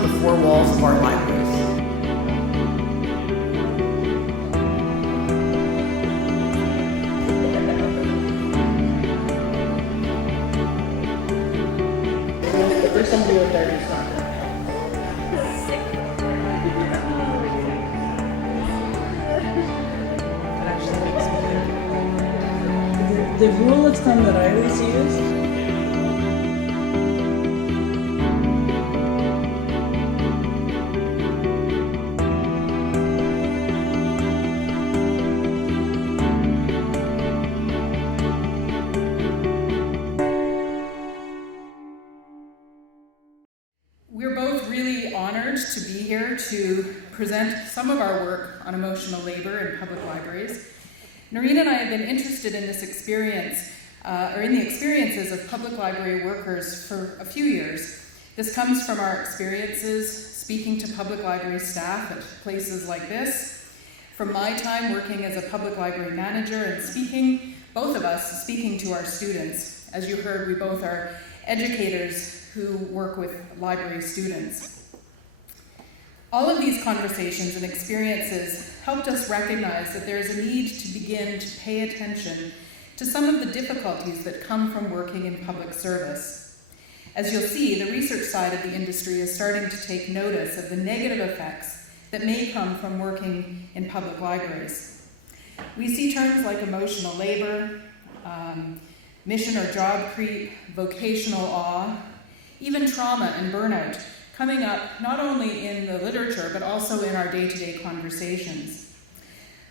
beyond the four walls of our libraries. There's somebody out there who's not there. The rule of thumb that I always use, we're both really honored to be here to present some of our work on emotional labor in public libraries. Norene and I have been interested in this experience, or in the experiences of public library workers for a few years. This comes from our experiences speaking to public library staff at places like this, from my time working as a public library manager and speaking, both of us speaking to our students. As you heard, we both are educators who work with library students. All of these conversations and experiences helped us recognize that there is a need to begin to pay attention to some of the difficulties that come from working in public service. As you'll see, the research side of the industry is starting to take notice of the negative effects that may come from working in public libraries. We see terms like emotional labor, mission or job creep, vocational awe, even trauma and burnout coming up not only in the literature, but also in our day-to-day conversations.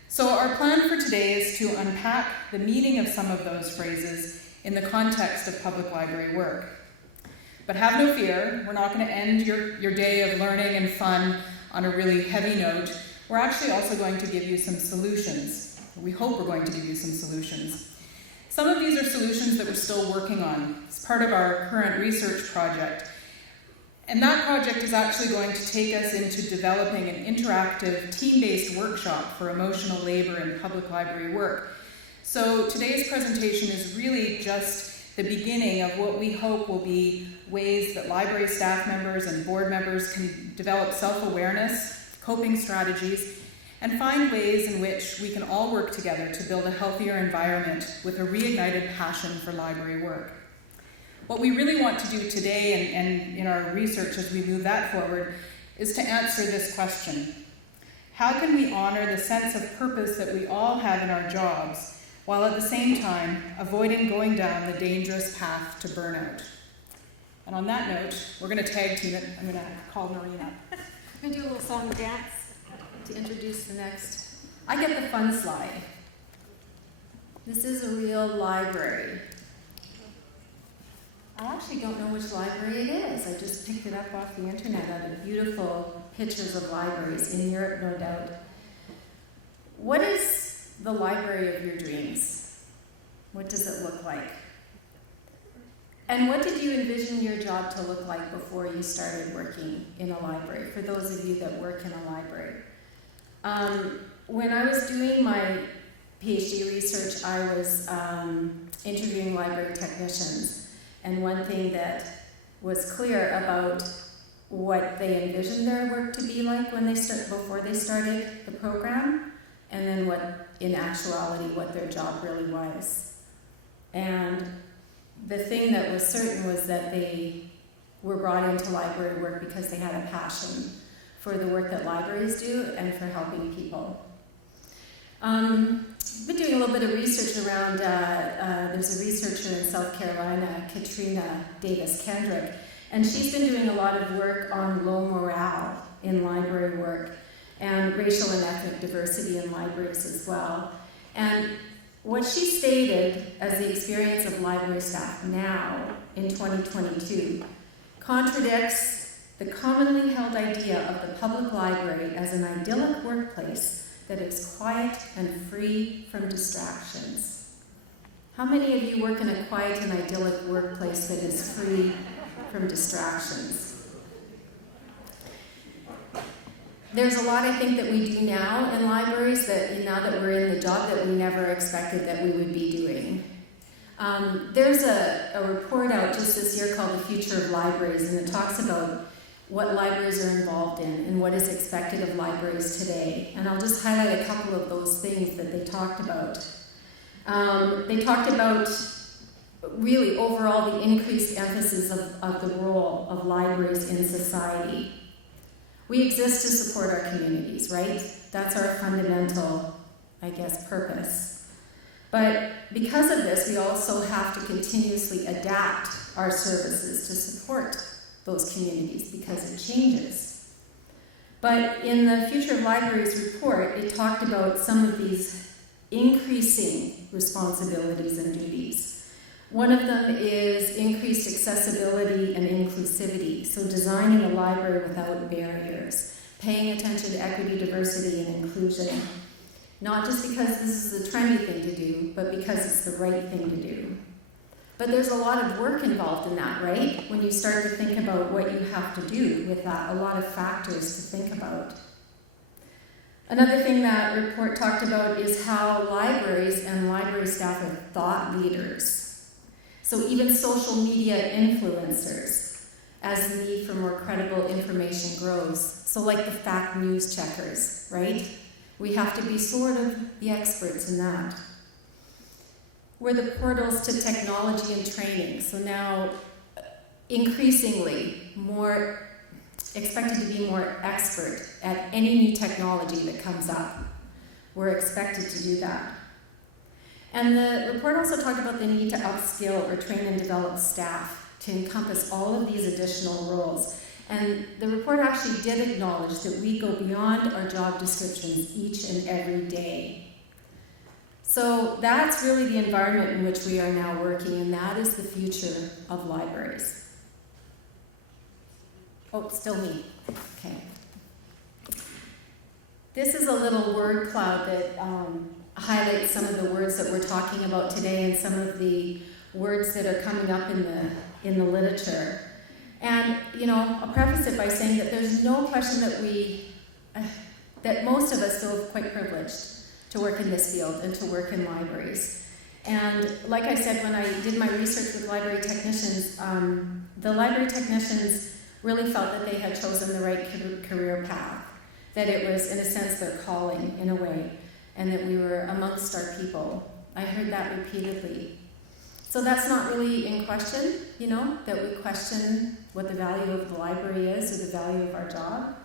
So our plan for today is to unpack the meaning of some of those phrases in the context of public library work. But have no fear, we're not going to end your day of learning and fun on a really heavy note. We're actually also going to give you some solutions. We hope we're going to give you some solutions. Some of these are solutions that we're still working on. It's part of our current research project. And that project is actually going to take us into developing an interactive, team-based workshop for emotional labor in public library work. So today's presentation is really just the beginning of what we hope will be ways that library staff members and board members can develop self-awareness, coping strategies, and find ways in which we can all work together to build a healthier environment with a reignited passion for library work. What we really want to do today and in our research as we move that forward is to answer this question. How can we honor the sense of purpose that we all have in our jobs while at the same time avoiding going down the dangerous path to burnout? And on that note, we're going to tag team it. I'm going to call Norene up. I'm going to do a little song and dance to introduce the next. I get the fun slide. This is a real library. I actually don't know which library it is. I just picked it up off the internet out of beautiful pictures of libraries in Europe, no doubt. What is the library of your dreams? What does it look like? And what did you envision your job to look like before you started working in a library, for those of you that work in a library? When I was doing my PhD research, I was interviewing library technicians. And one thing that was clear about what they envisioned their work to be like when before they started the program, and then what, in actuality, what their job really was. And the thing that was certain was that they were brought into library work because they had a passion for the work that libraries do and for helping people. I've been doing a little bit of research around, there's a researcher in South Carolina, Katrina Davis-Kendrick, and she's been doing a lot of work on low morale in library work and racial and ethnic diversity in libraries as well. And what she stated as the experience of library staff now in 2022 contradicts the commonly held idea of the public library as an idyllic workplace that is quiet and free from distractions. How many of you work in a quiet and idyllic workplace that is free from distractions? There's a lot, I think, that we do now in libraries that now that we're in the job that we never expected that we would be doing. There's a report out just this year called The Future of Libraries, and it talks about what libraries are involved in and what is expected of libraries today. And I'll just highlight a couple of those things that they talked about. They talked about really overall the increased emphasis of the role of libraries in society. We exist to support our communities, right? That's our fundamental, I guess, purpose. But because of this, we also have to continuously adapt our services to support those communities because it changes. But in the Future of Libraries report, it talked about some of these increasing responsibilities and duties. One of them is increased accessibility and inclusivity, so designing a library without barriers, paying attention to equity, diversity, and inclusion. Not just because this is the trendy thing to do, but because it's the right thing to do. But there's a lot of work involved in that, right? When you start to think about what you have to do with that, a lot of factors to think about. Another thing that report talked about is how libraries and library staff are thought leaders. So even social media influencers, as the need for more credible information grows. So like the fact news checkers, right? We have to be sort of the experts in that. We're the portals to technology and training. So now, increasingly, more expected to be more expert at any new technology that comes up. We're expected to do that. And the report also talked about the need to upskill or train and develop staff to encompass all of these additional roles. And the report actually did acknowledge that we go beyond our job descriptions each and every day. So that's really the environment in which we are now working, and that is the future of libraries. Oh, still me. Okay. This is a little word cloud that highlights some of the words that we're talking about today and some of the words that are coming up in the literature. And, I'll preface it by saying that there's no question that most of us feel quite privileged to work in this field and to work in libraries. And like I said, when I did my research with library technicians, the library technicians really felt that they had chosen the right career path, that it was, in a sense, their calling, in a way, and that we were amongst our people. I heard that repeatedly. So that's not really in question, that we question what the value of the library is or the value of our job.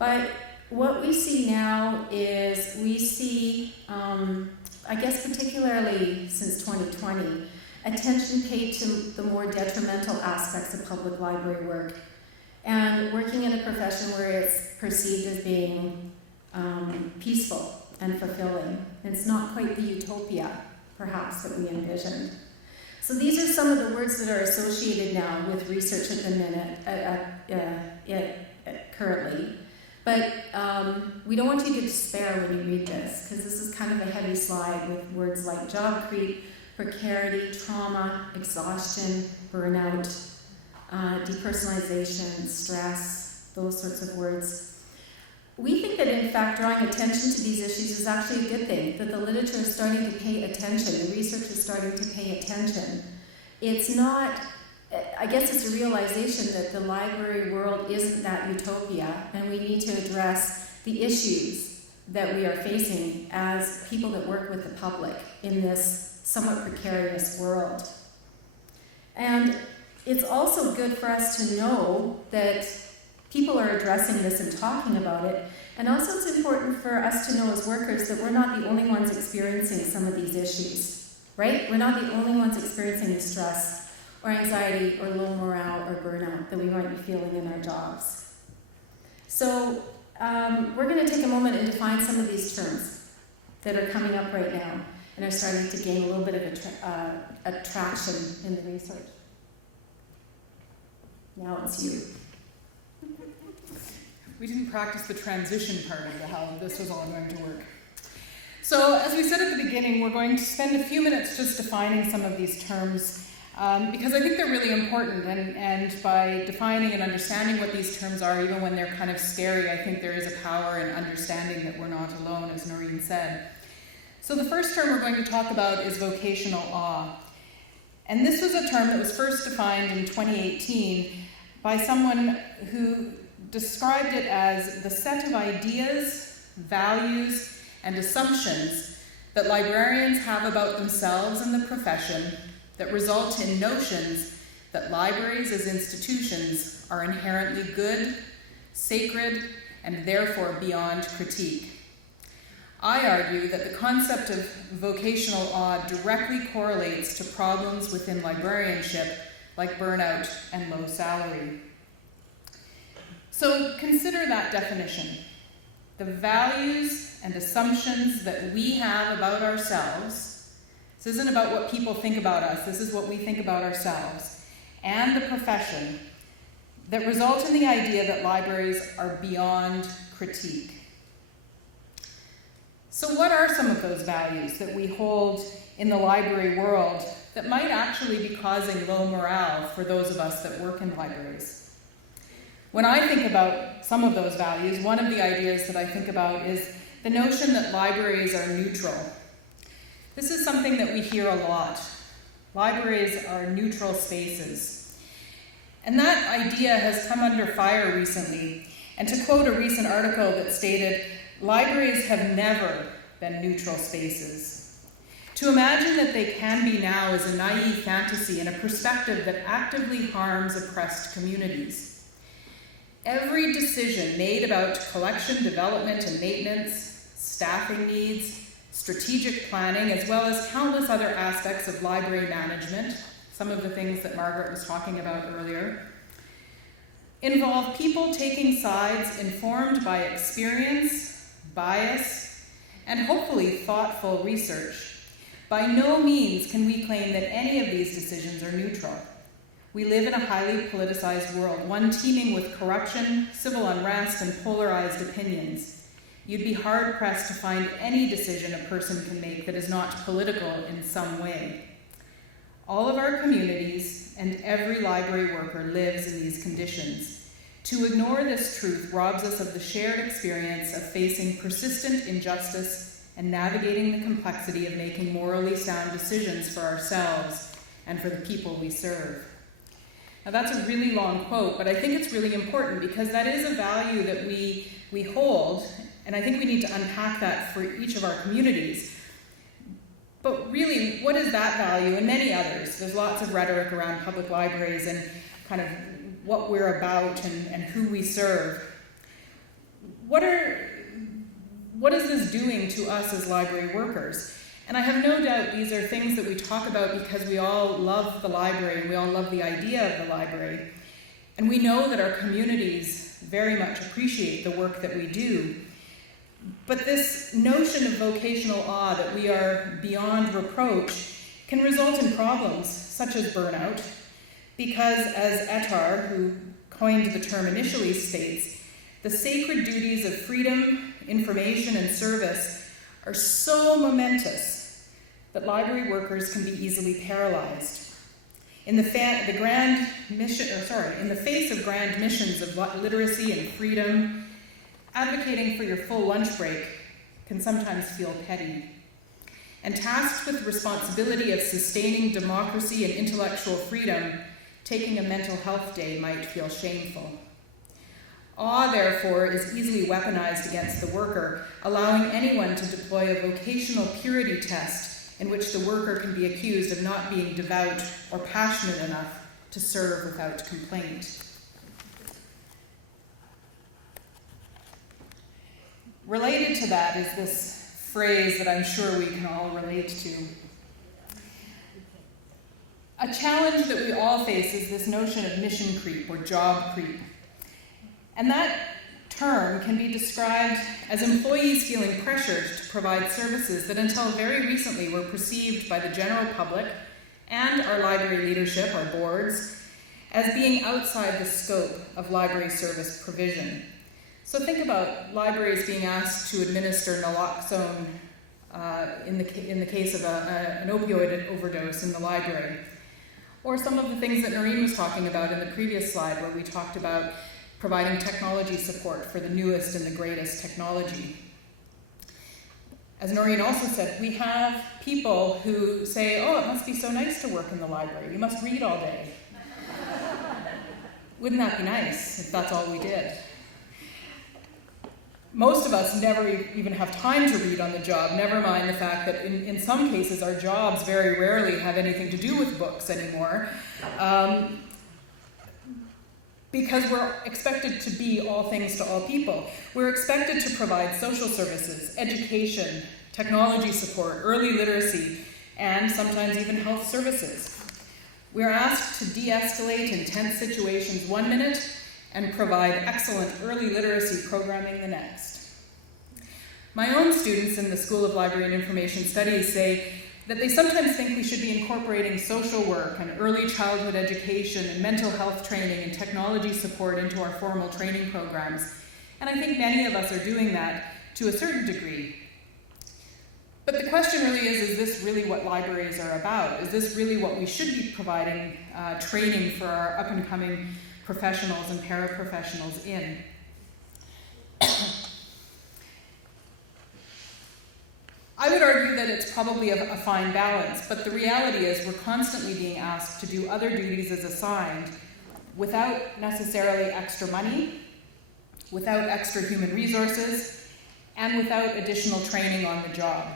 But what we see now is we see, I guess particularly since 2020, attention paid to the more detrimental aspects of public library work and working in a profession where it's perceived as being peaceful and fulfilling. It's not quite the utopia, perhaps, that we envisioned. So these are some of the words that are associated now with research at the minute, currently. But we don't want you to despair when you read this, because this is kind of a heavy slide with words like job creep, precarity, trauma, exhaustion, burnout, depersonalization, stress, those sorts of words. We think that, in fact, drawing attention to these issues is actually a good thing, that the literature is starting to pay attention, the research is starting to pay attention. It's not, I guess it's a realization that the library world isn't that utopia, and we need to address the issues that we are facing as people that work with the public in this somewhat precarious world. And it's also good for us to know that people are addressing this and talking about it. And also it's important for us to know as workers that we're not the only ones experiencing some of these issues, right? We're not the only ones experiencing the stress or anxiety or low morale or burnout that we might be feeling in our jobs. So we're going to take a moment and define some of these terms that are coming up right now and are starting to gain a little bit of attraction in the research. Now it's you. We didn't practice the transition part of how this was all going to work. So, as we said at the beginning, we're going to spend a few minutes just defining some of these terms because I think they're really important, and by defining and understanding what these terms are, even when they're kind of scary, I think there is a power in understanding that we're not alone, as Norene said. So the first term we're going to talk about is vocational awe. And this was a term that was first defined in 2018 by someone who described it as the set of ideas, values, and assumptions that librarians have about themselves and the profession that result in notions that libraries as institutions are inherently good, sacred, and therefore beyond critique. I argue that the concept of vocational awe directly correlates to problems within librarianship like burnout and low salary. So consider that definition. The values and assumptions that we have about ourselves, this isn't about what people think about us, this is what we think about ourselves, and the profession that result in the idea that libraries are beyond critique. So what are some of those values that we hold in the library world that might actually be causing low morale for those of us that work in libraries? When I think about some of those values, one of the ideas that I think about is the notion that libraries are neutral. This is something that we hear a lot. Libraries are neutral spaces. And that idea has come under fire recently. And to quote a recent article that stated, libraries have never been neutral spaces. To imagine that they can be now is a naive fantasy and a perspective that actively harms oppressed communities. Every decision made about collection, development, and maintenance, staffing needs, strategic planning, as well as countless other aspects of library management, some of the things that Margaret was talking about earlier, involve people taking sides informed by experience, bias, and hopefully thoughtful research. By no means can we claim that any of these decisions are neutral. We live in a highly politicized world, one teeming with corruption, civil unrest, and polarized opinions. You'd be hard-pressed to find any decision a person can make that is not political in some way. All of our communities and every library worker lives in these conditions. To ignore this truth robs us of the shared experience of facing persistent injustice and navigating the complexity of making morally sound decisions for ourselves and for the people we serve. Now that's a really long quote, but I think it's really important because that is a value that we hold, and I think we need to unpack that for each of our communities. But really, what is that value and many others? There's lots of rhetoric around public libraries and kind of what we're about and who we serve. What is this doing to us as library workers? And I have no doubt these are things that we talk about because we all love the library, and we all love the idea of the library. And we know that our communities very much appreciate the work that we do. But this notion of vocational awe, that we are beyond reproach, can result in problems such as burnout, because as Ettar, who coined the term initially, states, the sacred duties of freedom, information, and service are so momentous that library workers can be easily paralyzed. In the face of grand missions of literacy and freedom, advocating for your full lunch break can sometimes feel petty. And tasked with the responsibility of sustaining democracy and intellectual freedom, taking a mental health day might feel shameful. Awe, therefore, is easily weaponized against the worker, allowing anyone to deploy a vocational purity test in which the worker can be accused of not being devout or passionate enough to serve without complaint. Related to that is this phrase that I'm sure we can all relate to. A challenge that we all face is this notion of mission creep or job creep. And that term can be described as employees feeling pressured to provide services that until very recently were perceived by the general public and our library leadership, our boards, as being outside the scope of library service provision. So think about libraries being asked to administer naloxone in the case of an opioid overdose in the library. Or some of the things that Norene was talking about in the previous slide, where we talked about providing technology support for the newest and the greatest technology. As Norene also said, we have people who say, oh, it must be so nice to work in the library. You must read all day. Wouldn't that be nice if that's all we did? Most of us never even have time to read on the job, never mind the fact that in some cases our jobs very rarely have anything to do with books anymore, because we're expected to be all things to all people. We're expected to provide social services, education, technology support, early literacy, and sometimes even health services. We're asked to de-escalate intense situations 1 minute and provide excellent early literacy programming the next. My own students in the School of Library and Information Studies say that they sometimes think we should be incorporating social work and early childhood education and mental health training and technology support into our formal training programs. And I think many of us are doing that to a certain degree. But the question really is this really what libraries are about? Is this really what we should be providing training for our up-and-coming professionals and paraprofessionals in? I would argue that it's probably a fine balance, but the reality is we're constantly being asked to do other duties as assigned without necessarily extra money, without extra human resources, and without additional training on the job.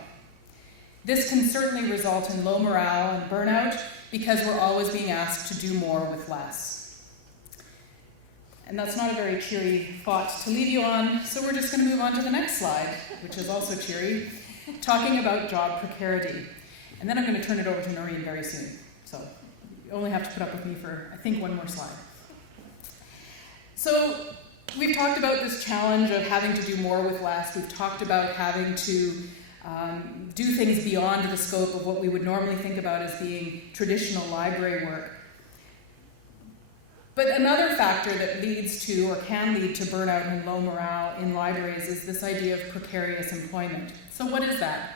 This can certainly result in low morale and burnout because we're always being asked to do more with less. And that's not a very cheery thought to leave you on, so we're just going to move on to the next slide, which is also cheery, talking about job precarity. And then I'm going to turn it over to Norene very soon. So you only have to put up with me for, I think, one more slide. So we've talked about this challenge of having to do more with less. We've talked about having to do things beyond the scope of what we would normally think about as being traditional library work. But another factor that leads to or can lead to burnout and low morale in libraries is this idea of precarious employment. So what is that?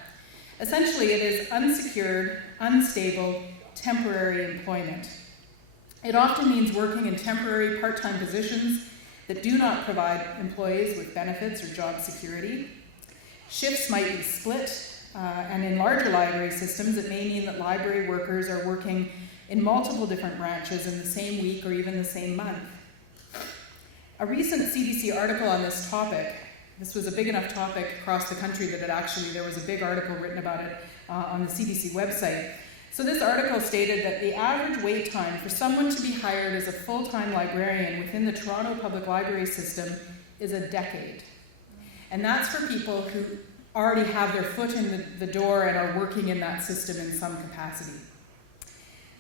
Essentially, it is unsecured, unstable, temporary employment. It often means working in temporary part-time positions that do not provide employees with benefits or job security. Shifts might be split, and in larger library systems, it may mean that library workers are working in multiple different branches in the same week or even the same month. A recent CBC article on this topic, this was a big enough topic across the country that there was a big article written about it on the CBC website. So this article stated that the average wait time for someone to be hired as a full-time librarian within the Toronto Public Library system is a decade. And that's for people who already have their foot in the door and are working in that system in some capacity.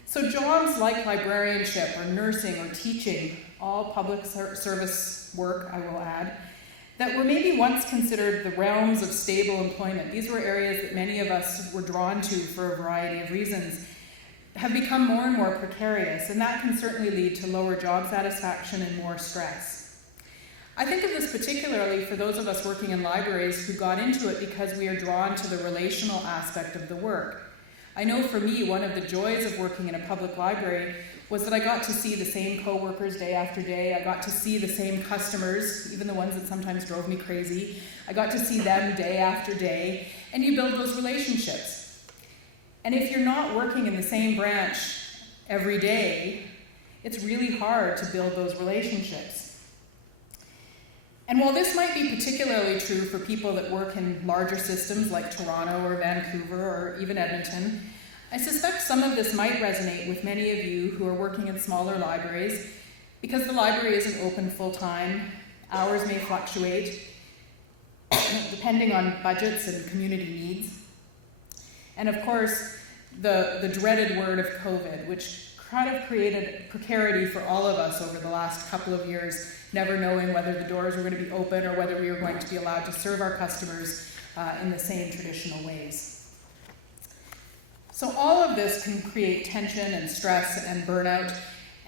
So jobs like librarianship or nursing or teaching, all public service work, I will add, that were maybe once considered the realms of stable employment. These were areas that many of us were drawn to for a variety of reasons, have become more and more precarious, and that can certainly lead to lower job satisfaction and more stress. I think of this particularly for those of us working in libraries who got into it because we are drawn to the relational aspect of the work. I know for me, one of the joys of working in a public library was that I got to see the same coworkers day after day. I got to see the same customers, even the ones that sometimes drove me crazy. I got to see them day after day, and you build those relationships. And if you're not working in the same branch every day, it's really hard to build those relationships. And while this might be particularly true for people that work in larger systems like Toronto or Vancouver or even Edmonton, I suspect some of this might resonate with many of you who are working in smaller libraries because the library isn't open full-time, hours may fluctuate, depending on budgets and community needs. And of course, the dreaded word of COVID, which kind of created precarity for all of us over the last couple of years, never knowing whether the doors were going to be open or whether we were going to be allowed to serve our customers in the same traditional ways. So all of this can create tension and stress and burnout,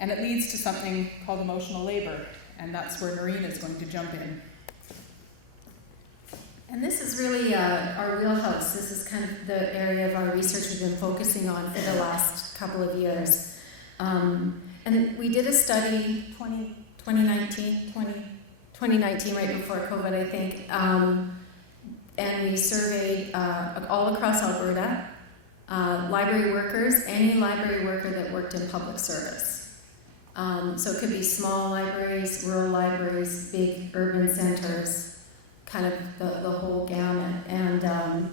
and it leads to something called emotional labor, and that's where Norene is going to jump in. And this is really our wheelhouse. This is kind of the area of our research we've been focusing on for the last couple of years. And we did a study 2019, right before COVID, I think, and we surveyed all across Alberta, library workers, any library worker that worked in public service. So it could be small libraries, rural libraries, big urban centers, kind of the whole gamut. And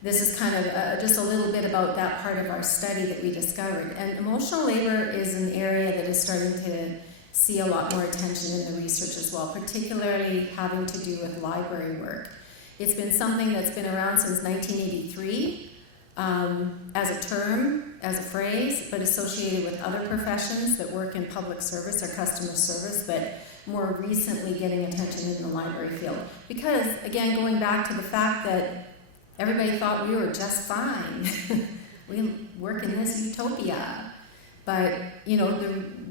this is kind of just a little bit about that part of our study that we discovered. And emotional labor is an area that is starting to see a lot more attention in the research as well, particularly having to do with library work. It's been something that's been around since 1983 as a term, as a phrase, but associated with other professions that work in public service or customer service, but more recently getting attention in the library field. Because, again, going back to the fact that everybody thought we were just fine. We work in this utopia. But, you know,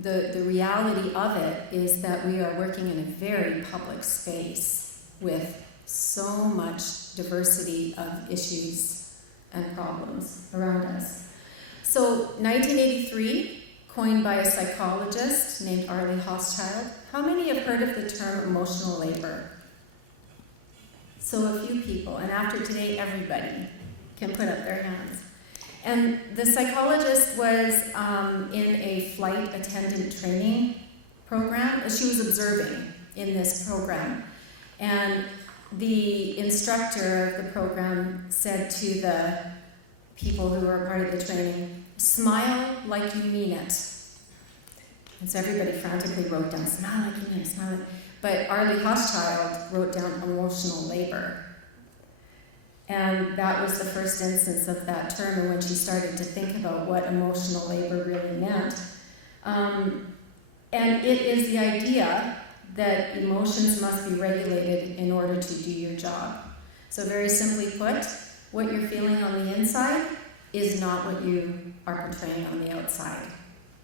the reality of it is that we are working in a very public space with so much diversity of issues and problems around us. So, 1983, coined by a psychologist named Arlie Hochschild. How many have heard of the term emotional labor? So a few people, and after today, everybody can put up their hands. And the psychologist was in a flight attendant training program. She was observing in this program. And the instructor of the program said to the people who were part of the training, smile like you mean it. And so everybody frantically wrote down, smile like you mean it, smile like. But Arlie Hochschild wrote down emotional labor. And that was the first instance of that term, and when she started to think about what emotional labor really meant. And it is the idea that emotions must be regulated in order to do your job. So very simply put, what you're feeling on the inside is not what you are portraying on the outside.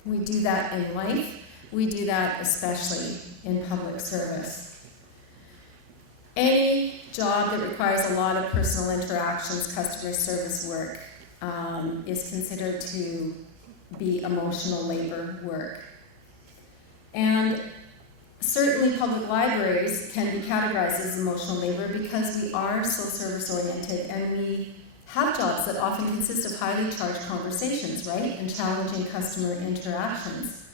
We do that in life. We do that especially in public service. Any job that requires a lot of personal interactions, customer service work, is considered to be emotional labor work. And certainly public libraries can be categorized as emotional labor because we are so service-oriented and we have jobs that often consist of highly charged conversations, right? And challenging customer interactions.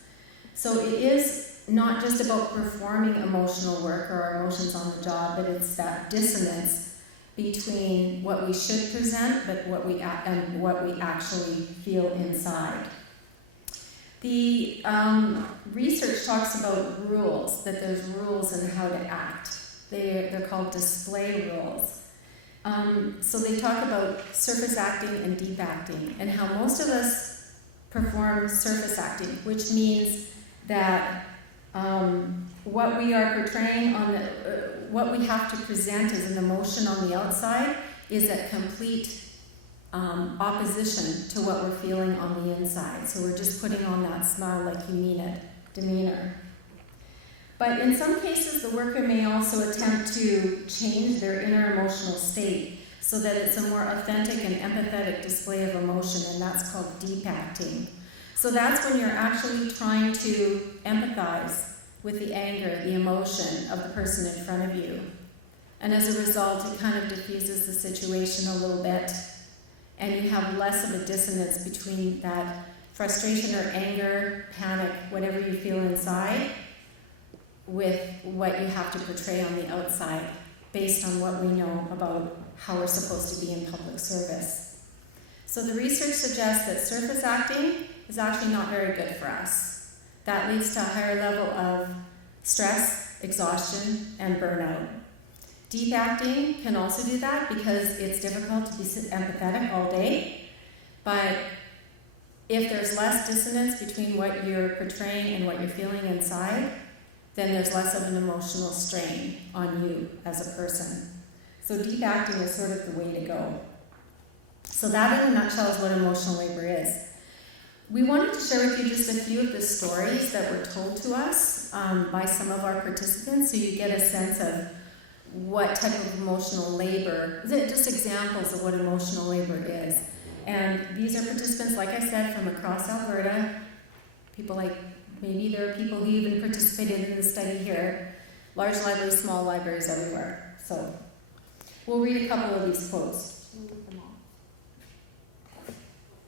So it is not just about performing emotional work or our emotions on the job, but it's that dissonance between what we should present but what we actually feel inside. The research talks about rules, that there's rules in how to act. They're called display rules. So they talk about surface acting and deep acting, and how most of us perform surface acting, which means that what we are portraying what we have to present as an emotion on the outside is a complete opposition to what we're feeling on the inside. So we're just putting on that smile like you mean it demeanor. But in some cases, the worker may also attempt to change their inner emotional state so that it's a more authentic and empathetic display of emotion, and that's called deep acting. So that's when you're actually trying to empathize with the anger, the emotion of the person in front of you. And as a result, it kind of diffuses the situation a little bit, and you have less of a dissonance between that frustration or anger, panic, whatever you feel inside, with what you have to portray on the outside, based on what we know about how we're supposed to be in public service. So the research suggests that surface acting is actually not very good for us. That leads to a higher level of stress, exhaustion, and burnout. Deep acting can also do that because it's difficult to be empathetic all day, but if there's less dissonance between what you're portraying and what you're feeling inside, then there's less of an emotional strain on you as a person. So deep acting is sort of the way to go. So that in a nutshell is what emotional labor is. We wanted to share with you just a few of the stories that were told to us by some of our participants, so you get a sense of what type of emotional labor, just examples of what emotional labor is. And these are participants, like I said, from across Alberta, people like, maybe there are people who even participated in the study here, large libraries, small libraries, everywhere. So we'll read a couple of these quotes.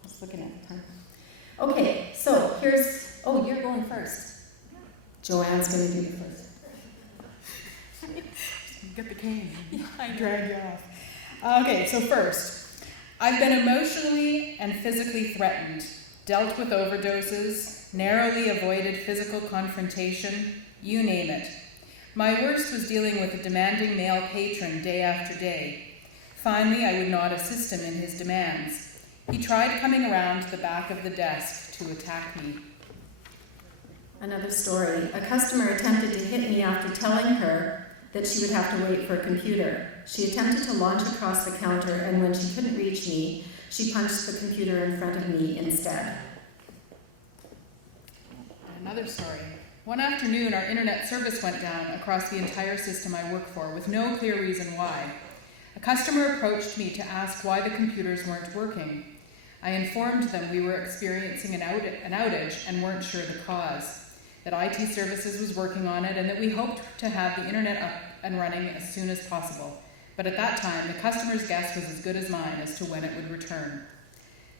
Just looking at the time. Okay, so here's, you're going first. Joanne's going to do the first. Get the cane. I drag you off. Okay, so first, I've been emotionally and physically threatened, dealt with overdoses, narrowly avoided physical confrontation, you name it. My worst was dealing with a demanding male patron day after day. Finally, I would not assist him in his demands. He tried coming around to the back of the desk to attack me. Another story. A customer attempted to hit me after telling her that she would have to wait for a computer. She attempted to launch across the counter, and when she couldn't reach me, she punched the computer in front of me instead. Another story. One afternoon, our internet service went down across the entire system I work for, with no clear reason why. A customer approached me to ask why the computers weren't working. I informed them we were experiencing an outage and weren't sure the cause, that IT Services was working on it, and that we hoped to have the internet up and running as soon as possible. But at that time, the customer's guess was as good as mine as to when it would return.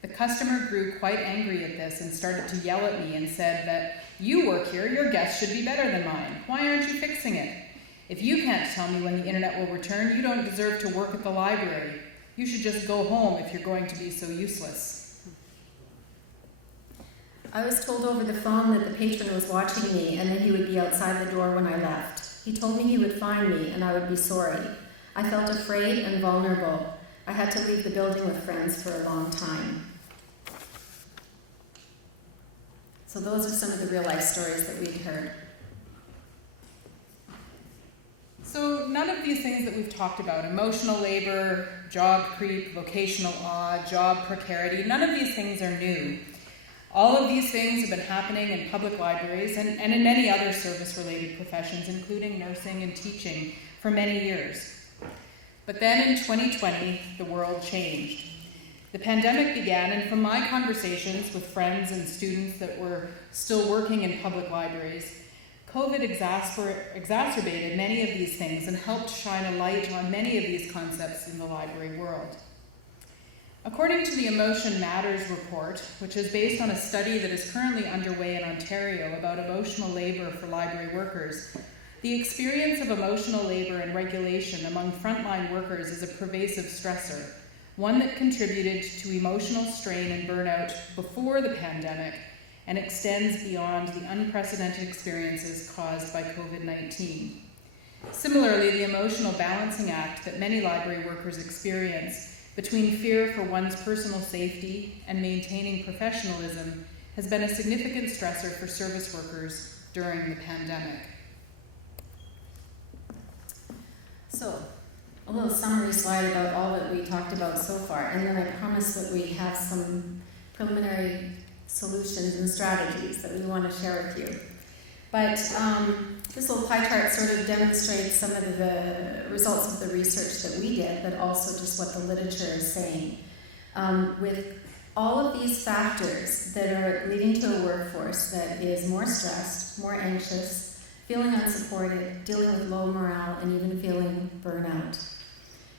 The customer grew quite angry at this and started to yell at me and said that, "You work here, your guess should be better than mine. Why aren't you fixing it? If you can't tell me when the internet will return, you don't deserve to work at the library. You should just go home if you're going to be so useless." I was told over the phone that the patron was watching me and that he would be outside the door when I left. He told me he would find me and I would be sorry. I felt afraid and vulnerable. I had to leave the building with friends for a long time. So those are some of the real life stories that we'd heard. So none of these things that we've talked about, emotional labor, job creep, vocational awe, job precarity, none of these things are new. All of these things have been happening in public libraries and in many other service-related professions, including nursing and teaching, for many years. But then in 2020, the world changed. The pandemic began, and from my conversations with friends and students that were still working in public libraries, COVID exacerbated many of these things and helped shine a light on many of these concepts in the library world. According to the Emotion Matters report, which is based on a study that is currently underway in Ontario about emotional labor for library workers, the experience of emotional labor and regulation among frontline workers is a pervasive stressor, one that contributed to emotional strain and burnout before the pandemic and extends beyond the unprecedented experiences caused by COVID-19. Similarly, the emotional balancing act that many library workers experience between fear for one's personal safety and maintaining professionalism has been a significant stressor for service workers during the pandemic. So, a little summary slide about all that we talked about so far, and then I promise that we have some preliminary solutions and strategies that we want to share with you. But this little pie chart sort of demonstrates some of the results of the research that we did, but also just what the literature is saying. With all of these factors that are leading to a workforce that is more stressed, more anxious, feeling unsupported, dealing with low morale, and even feeling burnout.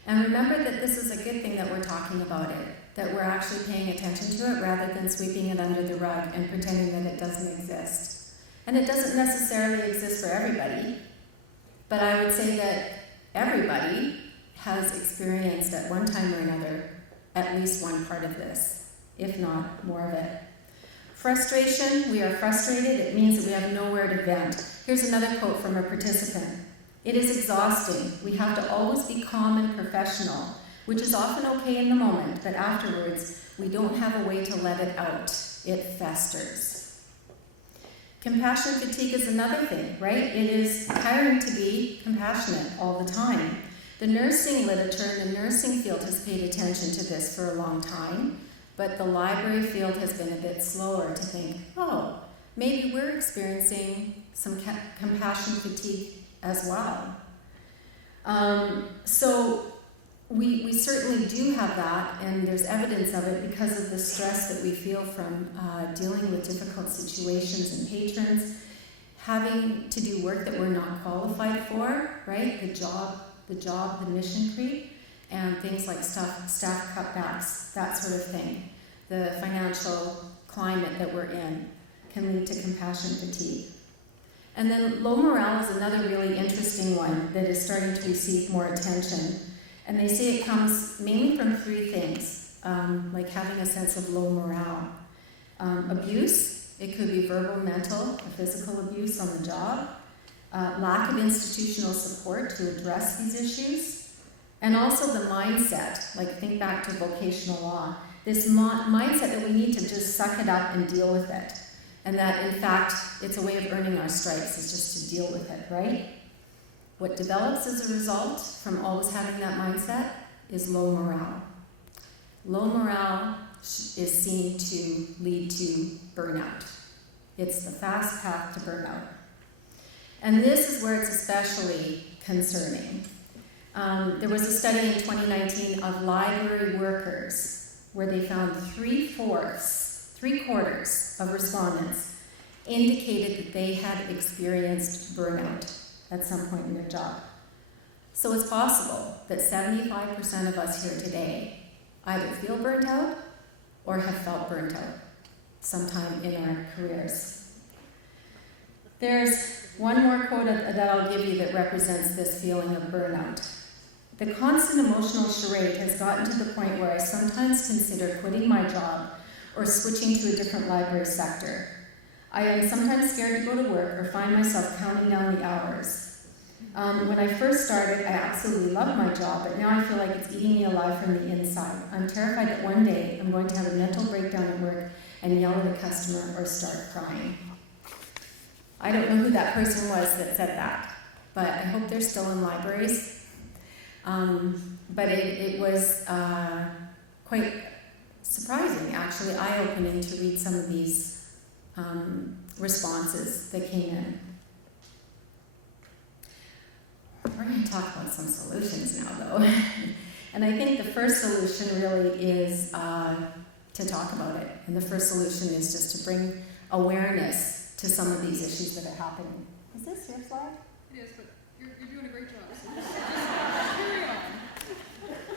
And remember that this is a good thing that we're talking about it, that we're actually paying attention to it rather than sweeping it under the rug and pretending that it doesn't exist. And it doesn't necessarily exist for everybody, but I would say that everybody has experienced at one time or another at least one part of this, if not more of it. Frustration, we are frustrated, it means that we have nowhere to vent. Here's another quote from a participant. "It is exhausting. We have to always be calm and professional, which is often okay in the moment, but afterwards, we don't have a way to let it out. It festers." Compassion fatigue is another thing, right? It is tiring to be compassionate all the time. The nursing literature and the nursing field has paid attention to this for a long time, but the library field has been a bit slower to think, oh, maybe we're experiencing some compassion fatigue as well. So we certainly do have that, and there's evidence of it because of the stress that we feel from dealing with difficult situations and patrons, having to do work that we're not qualified for, right? The job, the mission creep, and things like staff cutbacks, that sort of thing. The financial climate that we're in can lead to compassion fatigue. And then low morale is another really interesting one that is starting to receive more attention. And they say it comes mainly from three things, like having a sense of low morale. Abuse, it could be verbal, mental, or physical abuse on the job. Lack of institutional support to address these issues. And also the mindset, like think back to vocational law. This mindset that we need to just suck it up and deal with it. And that, in fact, it's a way of earning our stripes, is just to deal with it, right? What develops as a result from always having that mindset is low morale. Low morale is seen to lead to burnout. It's the fast path to burnout. And this is where it's especially concerning. There was a study in 2019 of library workers where they found three-quarters of respondents indicated that they had experienced burnout at some point in their job. So it's possible that 75% of us here today either feel burnt out or have felt burnt out sometime in our careers. There's one more quote that I'll give you that represents this feeling of burnout. The constant emotional charade has gotten to the point where I sometimes consider quitting my job or switching to a different library sector. I am sometimes scared to go to work or find myself counting down the hours. When I first started, I absolutely loved my job, but now I feel like it's eating me alive from the inside. I'm terrified that one day I'm going to have a mental breakdown at work and yell at a customer or start crying. I don't know who that person was that said that, but I hope they're still in libraries. But it was quite surprising, actually, eye-opening to read some of these responses that came in. We're going to talk about some solutions now, though. And I think the first solution really is to talk about it. And the first solution is just to bring awareness to some of these issues that are happening. Is this your slide? It is, but you're doing a great job. So carry on.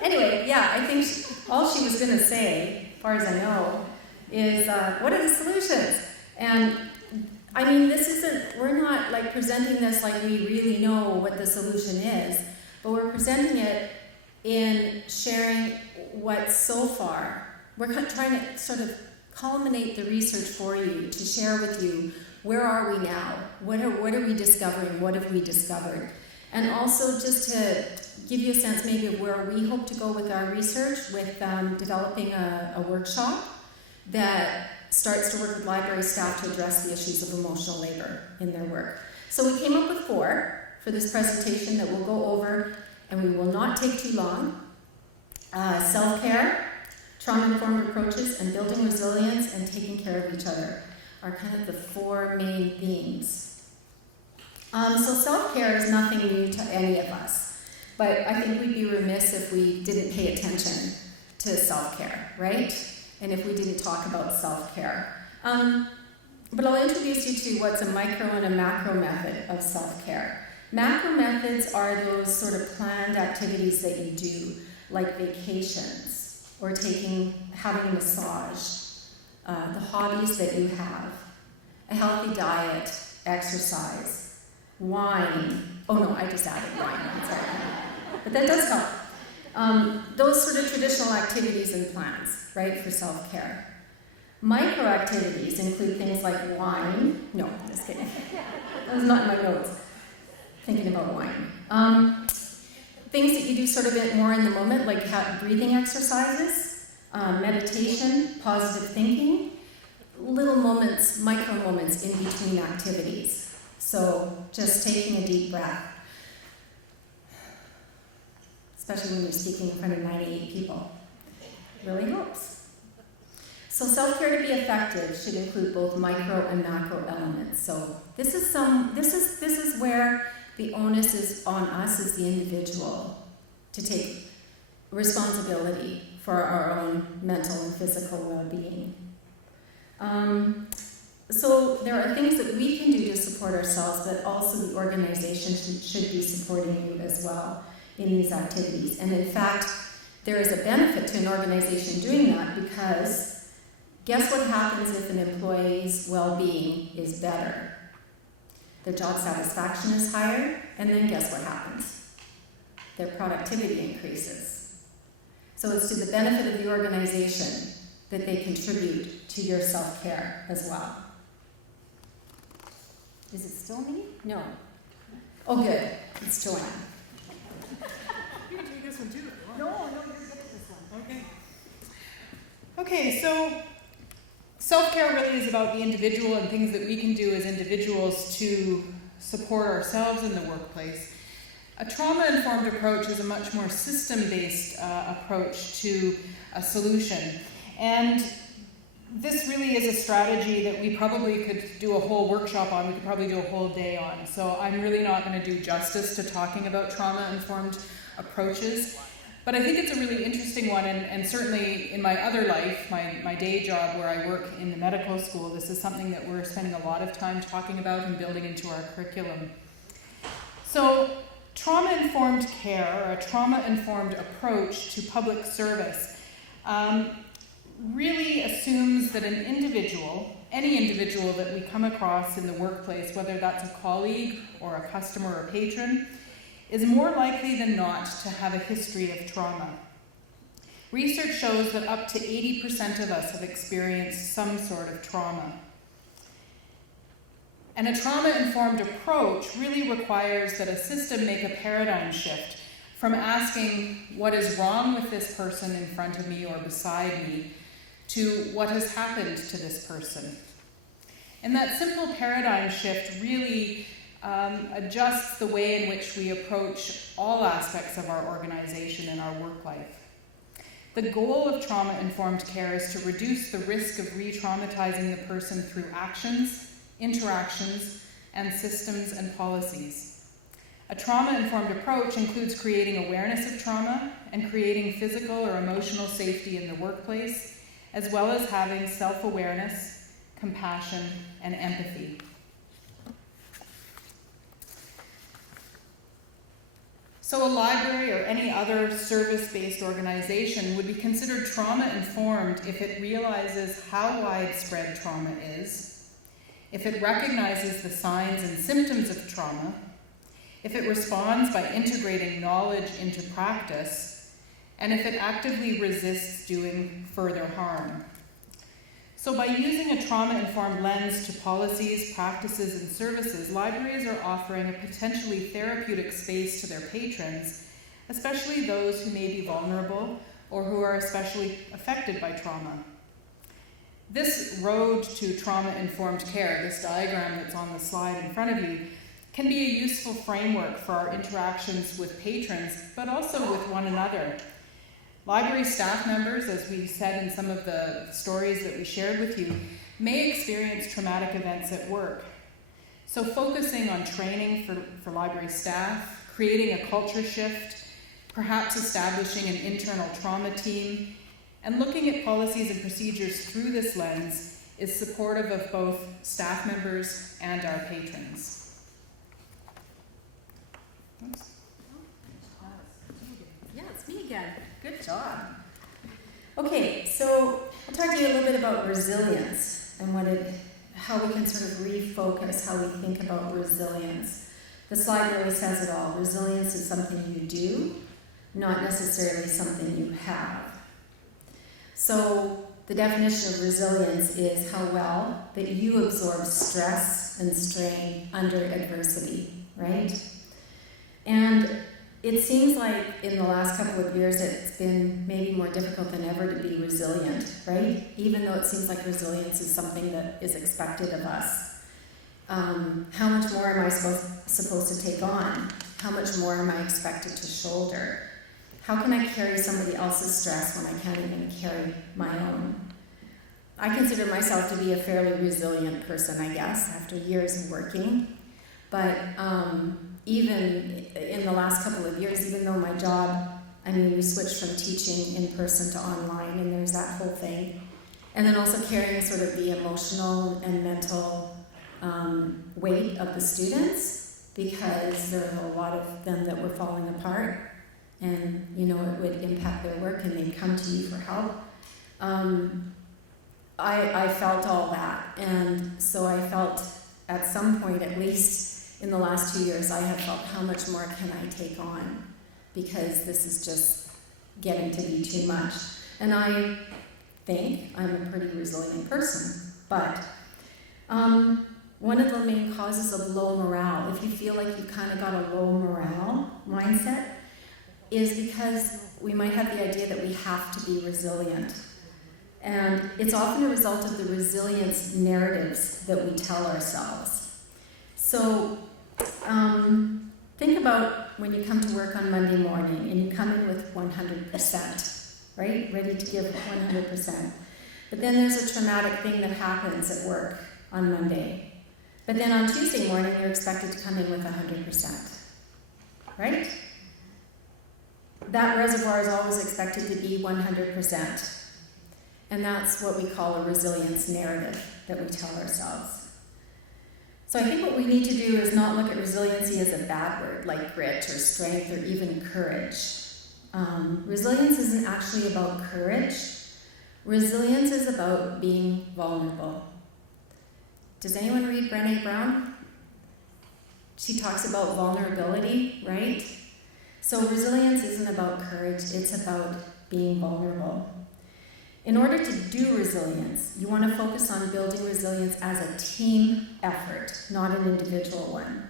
Anyway, yeah, I think all she was going to say, as far as I know, is what are the solutions? And I mean, we're not like presenting this like we really know what the solution is, but we're presenting it in sharing what so far, we're trying to sort of culminate the research for you, to share with you, where are we now? What are we discovering? What have we discovered? And also just to give you a sense maybe of where we hope to go with our research, with developing a workshop that starts to work with library staff to address the issues of emotional labor in their work. So we came up with 4 for this presentation that we'll go over, and we will not take too long. Self-care, trauma-informed approaches, and building resilience and taking care of each other are kind of the 4 main themes. So self-care is nothing new to any of us, but I think we'd be remiss if we didn't pay attention to self-care, right? And if we didn't talk about self-care. But I'll introduce you to what's a micro and a macro method of self-care. Macro methods are those sort of planned activities that you do, like vacations, or having a massage, the hobbies that you have, a healthy diet, exercise, wine. Oh no, I just added wine, I'm sorry. But that does help. Those sort of traditional activities and plans, right, for self-care. Micro activities include things like wine. No, just kidding. That was not in my notes. Thinking about wine. Things that you do sort of more in the moment, like breathing exercises, meditation, positive thinking, little moments, micro moments in between activities. So just taking a deep breath, especially when you're speaking in front of 98 people. It really helps. So self-care to be effective should include both micro and macro elements. So this is where the onus is on us as the individual to take responsibility for our own mental and physical well-being. So there are things that we can do to support ourselves, but also the organization should be supporting you as well in these activities. And in fact, there is a benefit to an organization doing that, because guess what happens if an employee's well-being is better? their job satisfaction is higher, and then guess what happens? Their productivity increases. So it's to the benefit of the organization that they contribute to your self-care as well. Is it still me? No. Oh, good. It's Joanne. You can take this one too. No, you're good at this one. Okay. Okay, so self-care really is about the individual and things that we can do as individuals to support ourselves in the workplace. A trauma-informed approach is a much more system-based approach to a solution. And this really is a strategy that we probably could do a whole workshop on, we could probably do a whole day on. So I'm really not going to do justice to talking about trauma-informed approaches. But I think it's a really interesting one, and certainly in my other life, my day job where I work in the medical school, this is something that we're spending a lot of time talking about and building into our curriculum. So trauma-informed care, or a trauma-informed approach to public service, really assumes that an individual, any individual that we come across in the workplace, whether that's a colleague or a customer or patron, is more likely than not to have a history of trauma. Research shows that up to 80% of us have experienced some sort of trauma. And a trauma-informed approach really requires that a system make a paradigm shift from asking what is wrong with this person in front of me or beside me to what has happened to this person. And that simple paradigm shift really adjusts the way in which we approach all aspects of our organization and our work life. The goal of trauma-informed care is to reduce the risk of re-traumatizing the person through actions, interactions, and systems and policies. A trauma-informed approach includes creating awareness of trauma and creating physical or emotional safety in the workplace, as well as having self-awareness, compassion, and empathy. So a library or any other service-based organization would be considered trauma-informed if it realizes how widespread trauma is, if it recognizes the signs and symptoms of trauma, if it responds by integrating knowledge into practice, and if it actively resists doing further harm. So by using a trauma-informed lens to policies, practices, and services, libraries are offering a potentially therapeutic space to their patrons, especially those who may be vulnerable or who are especially affected by trauma. This road to trauma-informed care, this diagram that's on the slide in front of you, can be a useful framework for our interactions with patrons, but also with one another. Library staff members, as we said in some of the stories that we shared with you, may experience traumatic events at work. So focusing on training for library staff, creating a culture shift, perhaps establishing an internal trauma team, and looking at policies and procedures through this lens is supportive of both staff members and our patrons. Oops. Yeah, it's me again. Good job. Okay, so I'll talk to you a little bit about resilience and how we can sort of refocus how we think about resilience. The slide really says it all. Resilience is something you do, not necessarily something you have. So the definition of resilience is how well that you absorb stress and strain under adversity, right? And it seems like in the last couple of years it's been maybe more difficult than ever to be resilient, right? Even though it seems like resilience is something that is expected of us. How much more am I supposed to take on? How much more am I expected to shoulder? How can I carry somebody else's stress when I can't even carry my own? I consider myself to be a fairly resilient person, I guess, after years of working. But even in the last couple of years, even though my job, we switched from teaching in person to online, and there's that whole thing. And then also carrying sort of the emotional and mental weight of the students, because there are a lot of them that were falling apart, and it would impact their work, and they'd come to you for help. I felt all that, and so I felt at some point at least in the last 2 years, I have felt, how much more can I take on? Because this is just getting to be too much. And I think I'm a pretty resilient person, but one of the main causes of low morale, if you feel like you've kind of got a low morale mindset, is because we might have the idea that we have to be resilient. And it's often a result of the resilience narratives that we tell ourselves. So think about when you come to work on Monday morning and you come in with 100%, right? Ready to give 100%. But then there's a traumatic thing that happens at work on Monday. But then on Tuesday morning, you're expected to come in with 100%, right? That reservoir is always expected to be 100%. And that's what we call a resilience narrative that we tell ourselves. So I think what we need to do is not look at resiliency as a bad word, like grit or strength or even courage. Resilience isn't actually about courage. Resilience is about being vulnerable. Does anyone read Brené Brown? She talks about vulnerability, right? So resilience isn't about courage, it's about being vulnerable. In order to do resilience, you want to focus on building resilience as a team effort, not an individual one.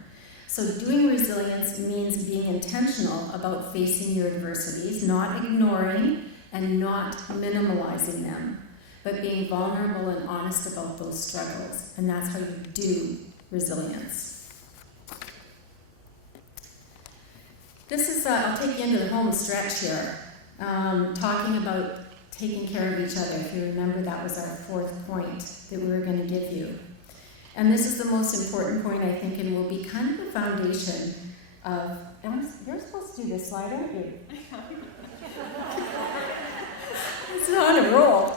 So doing resilience means being intentional about facing your adversities, not ignoring and not minimalizing them, but being vulnerable and honest about those struggles. And that's how you do resilience. This is, I'll take you into the home stretch here, talking about taking care of each other. If you remember, that was our fourth point that we were going to give you. And this is the most important point, I think, and will be kind of the foundation of... You're supposed to do this slide, aren't you? It's on a roll.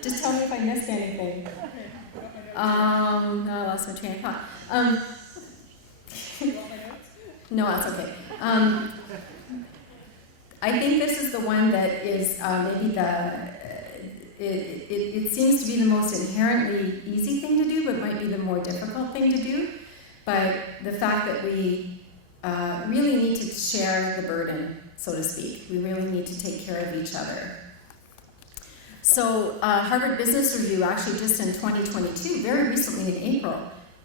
Just tell me if I missed anything. No, I lost my train of thought. No, that's okay. I think this is the one that is maybe it seems to be the most inherently easy thing to do, but might be the more difficult thing to do. But the fact that we really need to share the burden, so to speak. We really need to take care of each other. So Harvard Business Review, actually just in 2022, very recently in April,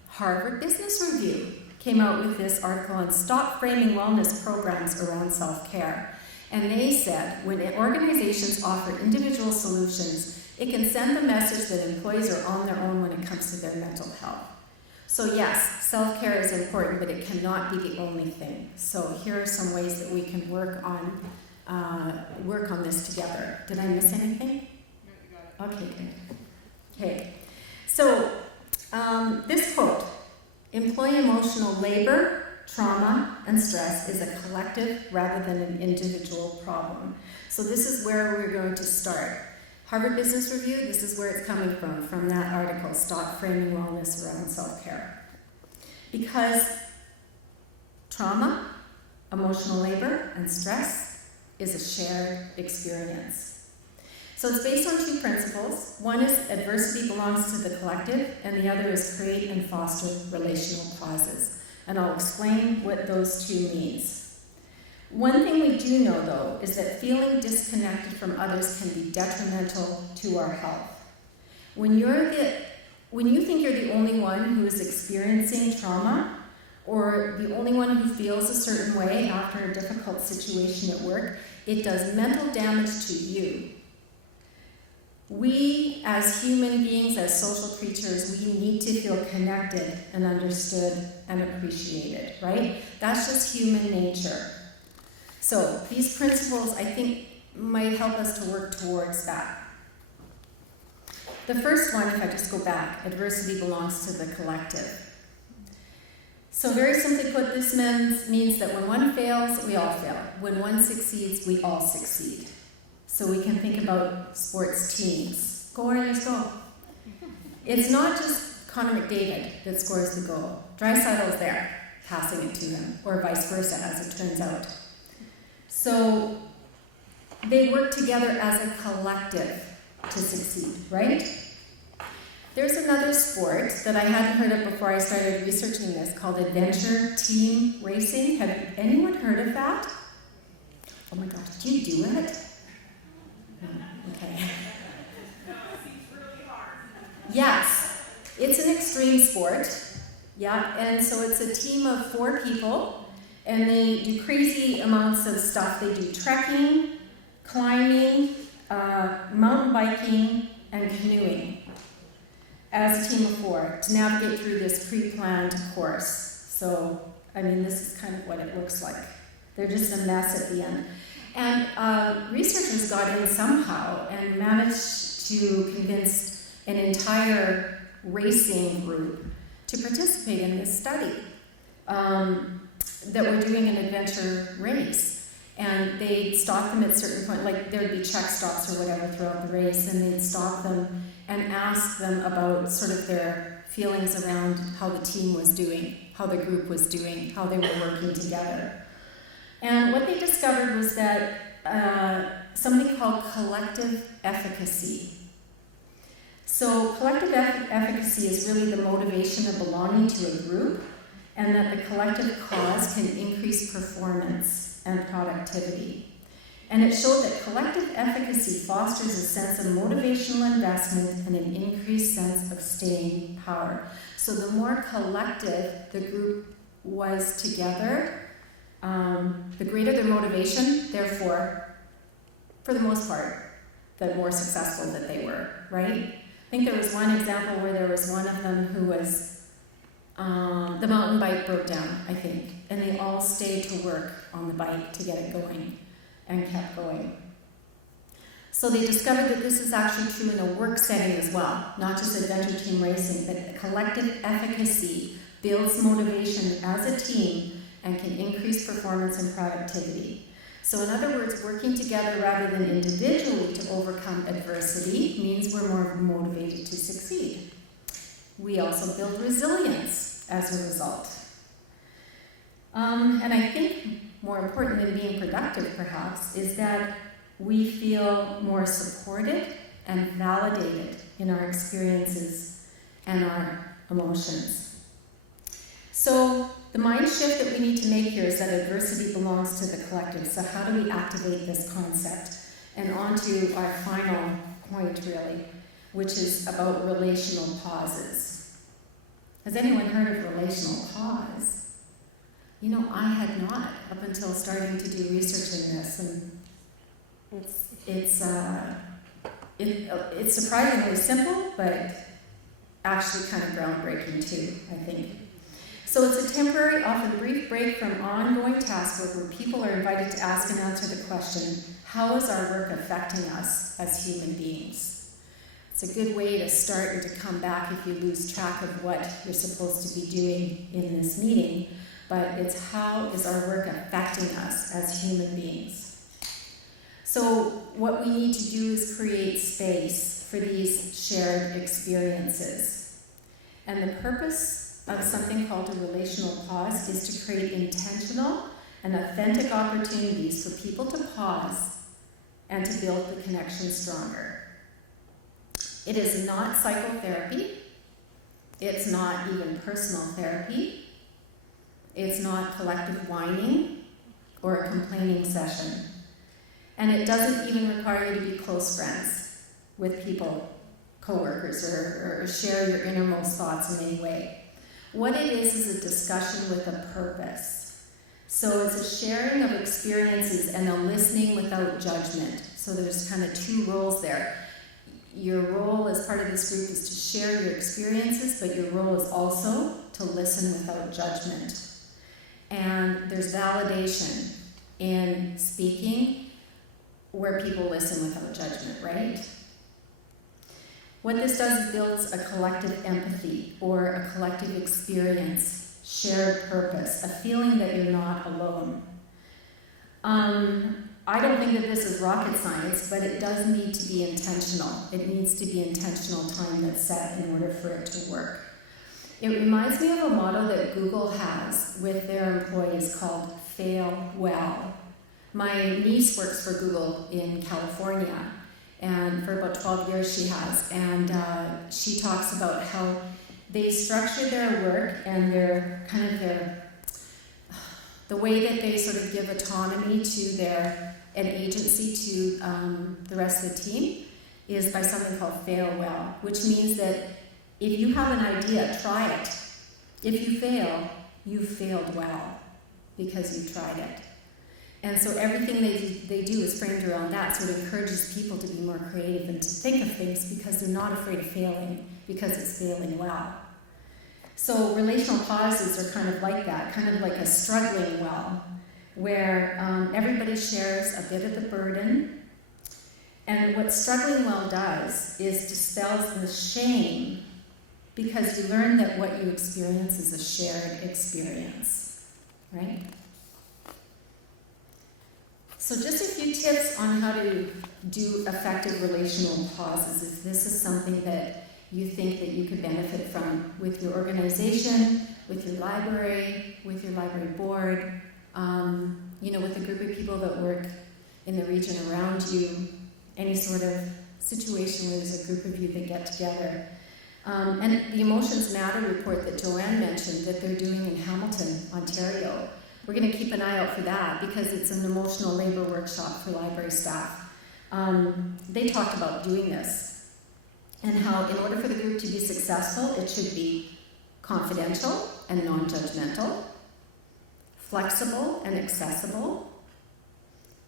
Harvard Business Review came out with this article on stop framing wellness programs around self-care. And they said, when organizations offer individual solutions, it can send the message that employees are on their own when it comes to their mental health. So yes, self-care is important, but it cannot be the only thing. So here are some ways that we can work on this together. Did I miss anything? No, you got it. Okay, good. Okay, so this quote, employee emotional labor, trauma, and stress is a collective rather than an individual problem. So this is where we're going to start. Harvard Business Review, this is where it's coming from that article, Stop Framing Wellness Around Self-Care. Because trauma, emotional labor, and stress is a shared experience. So it's based on two principles. One is adversity belongs to the collective, and the other is create and foster relational pauses. And I'll explain what those two means. One thing we do know, though, is that feeling disconnected from others can be detrimental to our health. When you think you're the only one who is experiencing trauma, or the only one who feels a certain way after a difficult situation at work, it does mental damage to you. We, as human beings, as social creatures, we need to feel connected and understood and appreciated, right? That's just human nature. So these principles, I think, might help us to work towards that. The first one, if I just go back, adversity belongs to the collective. So very simply put, this means that when one fails, we all fail. When one succeeds, we all succeed. So we can think about sports teams. Go Warriors, go. It's not just Connor McDavid that scores the goal. Dreisaitl's there, passing it to him, or vice versa, as it turns out. So they work together as a collective to succeed, right? There's another sport that I hadn't heard of before I started researching this called adventure team racing. Have anyone heard of that? Oh my gosh, do you do it? Okay. Yes, it's an extreme sport. Yeah, and so it's a team of 4 people, and they do crazy amounts of stuff. They do trekking, climbing, mountain biking, and canoeing as a team of 4 to navigate through this pre-planned course. So, I mean, this is kind of what it looks like. They're just a mess at the end. And researchers got in somehow and managed to convince an entire racing group to participate in this study that were doing an adventure race. And they'd stop them at certain points, like there'd be check stops or whatever throughout the race, and they'd stop them and ask them about sort of their feelings around how the team was doing, how the group was doing, how they were working together. And what they discovered was that something called collective efficacy. So collective efficacy is really the motivation of belonging to a group, and that the collective cause can increase performance and productivity. And it showed that collective efficacy fosters a sense of motivational investment and an increased sense of staying power. So the more collective the group was together, the greater their motivation, therefore, for the most part, the more successful that they were, right? I think there was one example where there was one of them who was, the mountain bike broke down, I think, and they all stayed to work on the bike to get it going and kept going. So they discovered that this is actually true in a work setting as well, not just adventure team racing, but collective efficacy builds motivation as a team and can increase performance and productivity. So in other words, working together rather than individually to overcome adversity means we're more motivated to succeed. We also build resilience as a result. And I think more important than being productive, perhaps, is that we feel more supported and validated in our experiences and our emotions. So the mind shift that we need to make here is that adversity belongs to the collective. So how do we activate this concept? And on to our final point, really, which is about relational pauses. Has anyone heard of relational pause? You know, I had not up until starting to do research in this, and it's surprisingly simple, but actually kind of groundbreaking too, I think. So it's a temporary, often brief break from ongoing task work where people are invited to ask and answer the question, how is our work affecting us as human beings? It's a good way to start and to come back if you lose track of what you're supposed to be doing in this meeting, but it's how is our work affecting us as human beings? So what we need to do is create space for these shared experiences. And the purpose of something called a relational pause is to create intentional and authentic opportunities for people to pause and to build the connection stronger. It is not psychotherapy. It's not even personal therapy. It's not collective whining or a complaining session. And it doesn't even require you to be close friends with people, coworkers, or share your innermost thoughts in any way. What it is a discussion with a purpose. So it's a sharing of experiences and a listening without judgment. So there's kind of 2 roles there. Your role as part of this group is to share your experiences, but your role is also to listen without judgment. And there's validation in speaking where people listen without judgment, right? What this does is builds a collective empathy or a collective experience, shared purpose, a feeling that you're not alone. I don't think that this is rocket science, but it does need to be intentional. It needs to be intentional time that's set in order for it to work. It reminds me of a motto that Google has with their employees called Fail Well. My niece works for Google in California, and for about 12 years she has. And she talks about how they structure their work and the way that they sort of give autonomy to an agency to the rest of the team is by something called fail well, which means that if you have an idea, try it. If you fail, you failed well because you tried it. And so everything they do is framed around that, so it encourages people to be more creative and to think of things because they're not afraid of failing, because it's failing well. So relational pauses are kind of like that, kind of like a struggling well, where everybody shares a bit of the burden. And what struggling well does is dispels the shame, because you learn that what you experience is a shared experience, right? So just a few tips on how to do effective relational pauses if this is something that you think that you could benefit from with your organization, with your library board, with a group of people that work in the region around you, any sort of situation where there's a group of you that get together. And the Emotions Matter report that Joanne mentioned that they're doing in Hamilton, Ontario, we're going to keep an eye out for that because it's an emotional labor workshop for library staff. They talked about doing this and how in order for the group to be successful, it should be confidential and non-judgmental, flexible and accessible,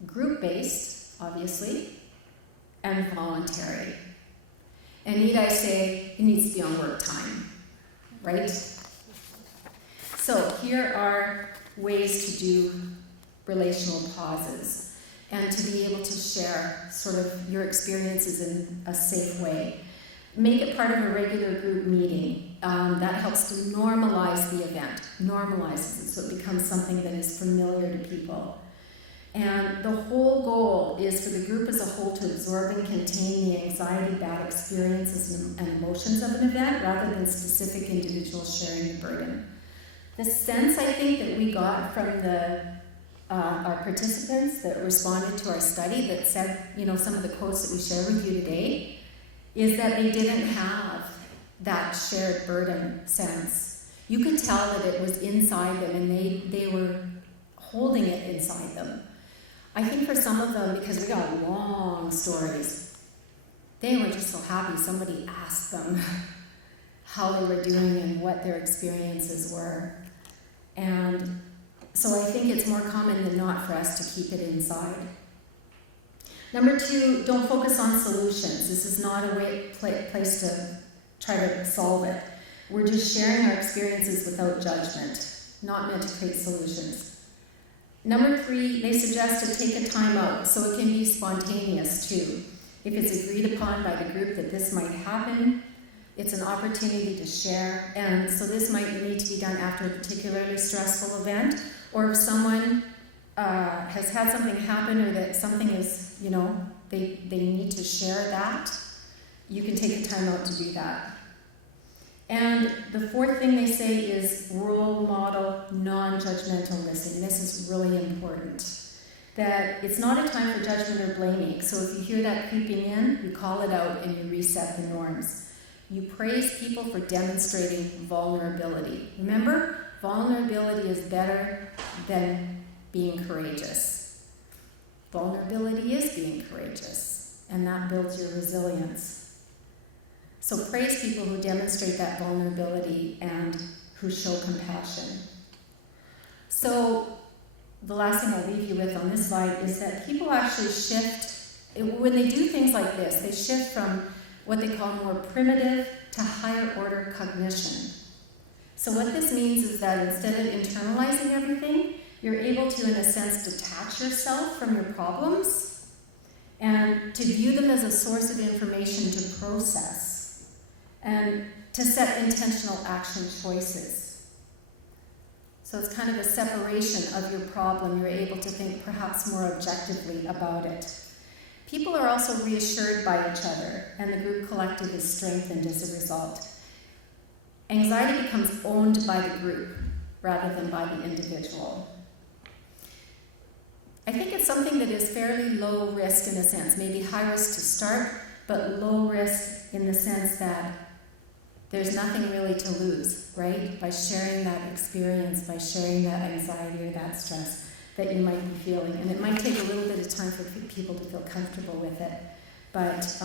group-based, obviously, and voluntary. And need I say, it needs to be on work time, right? So here are ways to do relational pauses and to be able to share sort of your experiences in a safe way. Make it part of a regular group meeting. That helps to normalize the event, normalizes it so it becomes something that is familiar to people. And the whole goal is for the group as a whole to absorb and contain the anxiety, bad experiences, and emotions of an event rather than specific individuals sharing the burden. The sense, I think, that we got from our participants that responded to our study that said, some of the quotes that we share with you today, is that they didn't have that shared burden sense. You could tell that it was inside them and they were holding it inside them. I think for some of them, because we got long stories, they were just so happy somebody asked them how they were doing and what their experiences were. And so I think it's more common than not for us to keep it inside. Number 2, don't focus on solutions. This is not a place to try to solve it. We're just sharing our experiences without judgment, not meant to create solutions. Number 3, they suggest to take a time out, so it can be spontaneous too. If it's agreed upon by the group that this might happen, it's an opportunity to share, and so this might need to be done after a particularly stressful event, or if someone has had something happen or that something is, they need to share that, you can take a time out to do that. And the 4th thing they say is role model non-judgmental listening. This is really important. That it's not a time for judgment or blaming. So if you hear that creeping in, you call it out and you reset the norms. You praise people for demonstrating vulnerability. Remember, vulnerability is better than being courageous. Vulnerability is being courageous, and that builds your resilience. So praise people who demonstrate that vulnerability and who show compassion. So the last thing I'll leave you with on this slide is that people actually shift, when they do things like this, they shift from what they call more primitive to higher order cognition. So what this means is that instead of internalizing everything, you're able to, in a sense, detach yourself from your problems and to view them as a source of information to process and to set intentional action choices. So it's kind of a separation of your problem. You're able to think perhaps more objectively about it. People are also reassured by each other, and the group collective is strengthened as a result. Anxiety becomes owned by the group rather than by the individual. I think it's something that is fairly low risk in a sense, maybe high risk to start, but low risk in the sense that there's nothing really to lose, right? By sharing that experience, by sharing that anxiety or that stress that you might be feeling. And it might take a little bit of time for people to feel comfortable with it. But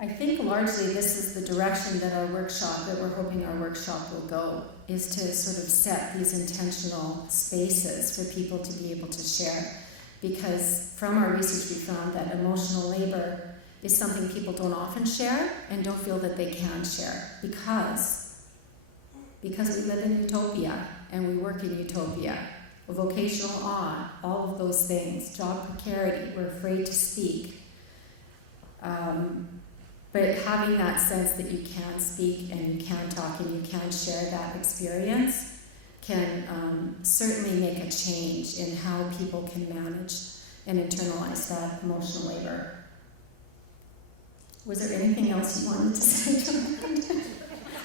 I think largely this is the direction that we're hoping our workshop will go, is to sort of set these intentional spaces for people to be able to share. Because from our research we found that emotional labor is something people don't often share and don't feel that they can share because we live in utopia and we work in utopia. Vocational awe, all of those things, job precarity, we're afraid to speak. But having that sense that you can speak and you can talk and you can share that experience can certainly make a change in how people can manage and internalize that emotional labor. Was there anything else you wanted to say, Joanne?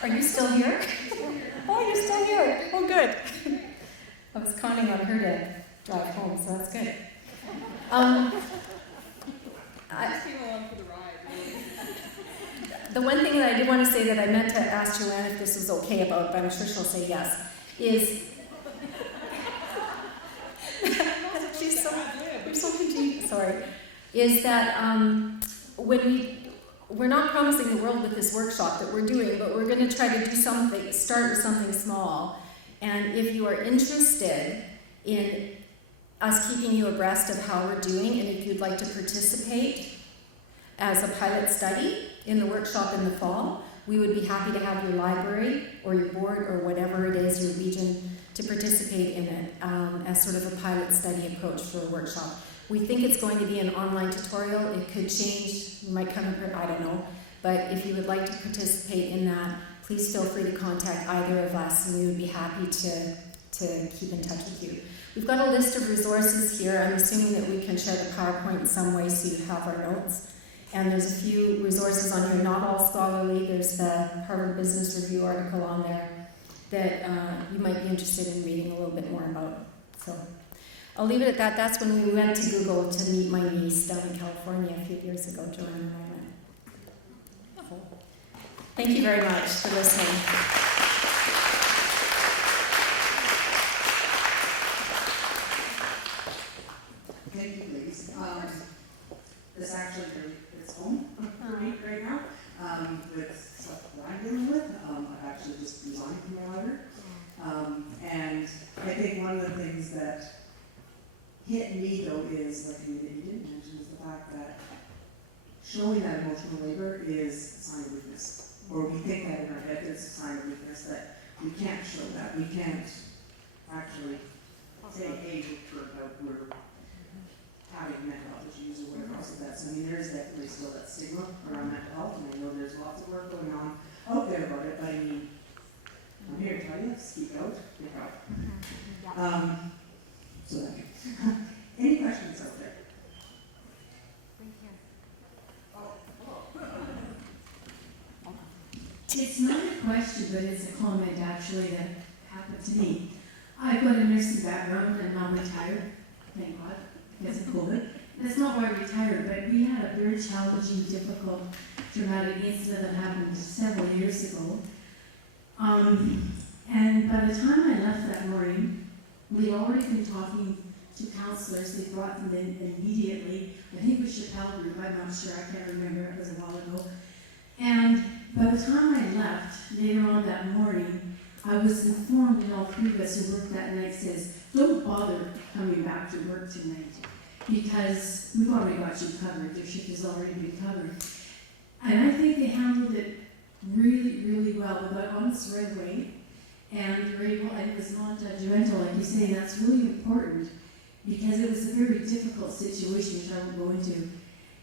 Are you still here? Oh, you're still here. Oh, good. I was counting on her to drive home, so that's good. I just came along for the ride, really. The one thing that I did want to say that I meant to ask Joanne if this was okay about, but I'm sure she'll say yes, is she's so confused. Sorry. Is that we're not promising the world with this workshop that we're doing, but we're going to try to do something, start with something small. And if you are interested in us keeping you abreast of how we're doing, and if you'd like to participate as a pilot study in the workshop in the fall, we would be happy to have your library or your board or whatever it is, your region, to participate in it as sort of a pilot study approach for a workshop. We think it's going to be an online tutorial. It could change. You might come in, I don't know. But if you would like to participate in that, please feel free to contact either of us, and we would be happy to keep in touch with you. We've got a list of resources here. I'm assuming that we can share the PowerPoint in some way so you have our notes. And there's a few resources on here, not all scholarly. There's the Harvard Business Review article on there that you might be interested in reading a little bit more about. So I'll leave it at that. That's when we went to Google to meet my niece down in California a few years ago. Joanne and I went. Thank you very much for listening. Thank you, ladies. This actually really hits home for me right now with stuff that I'm dealing with. I've actually just resigned from my library. And I think one of the things that hit me, though, is, like you didn't mention, is the fact that showing that emotional labor is a sign of weakness. Or we think that in our head it's a sign of weakness, that we can't show that. We can't actually say, hey, we're having mental health issues or whatever else of that. So I mean, there's definitely still that stigma around mental health, and I know there's lots of work going on out there about it, but I mean, I'm here to tell you, speak out, get help. So that any questions out there? It's not a question, but it's a comment actually that happened to me. I've got a nursing background and I'm retired, thank God, because of COVID. That's not why I retired, but we had a very challenging, difficult, traumatic incident that happened several years ago. And by the time I left that morning, we'd already been talking to counselors. They brought them in immediately. I think it was Chappelle Group, I'm not sure, I can't remember, it was a while ago. And by the time I left, later on that morning, I was informed, and all three of us who worked that night says, don't bother coming back to work tonight, because we've already got you covered, your shift has already been covered. And I think they handled it really, really well. We got on this right away, and were able, and it was not judgmental, like you say, that's really important, because it was a very difficult situation, which I won't go into.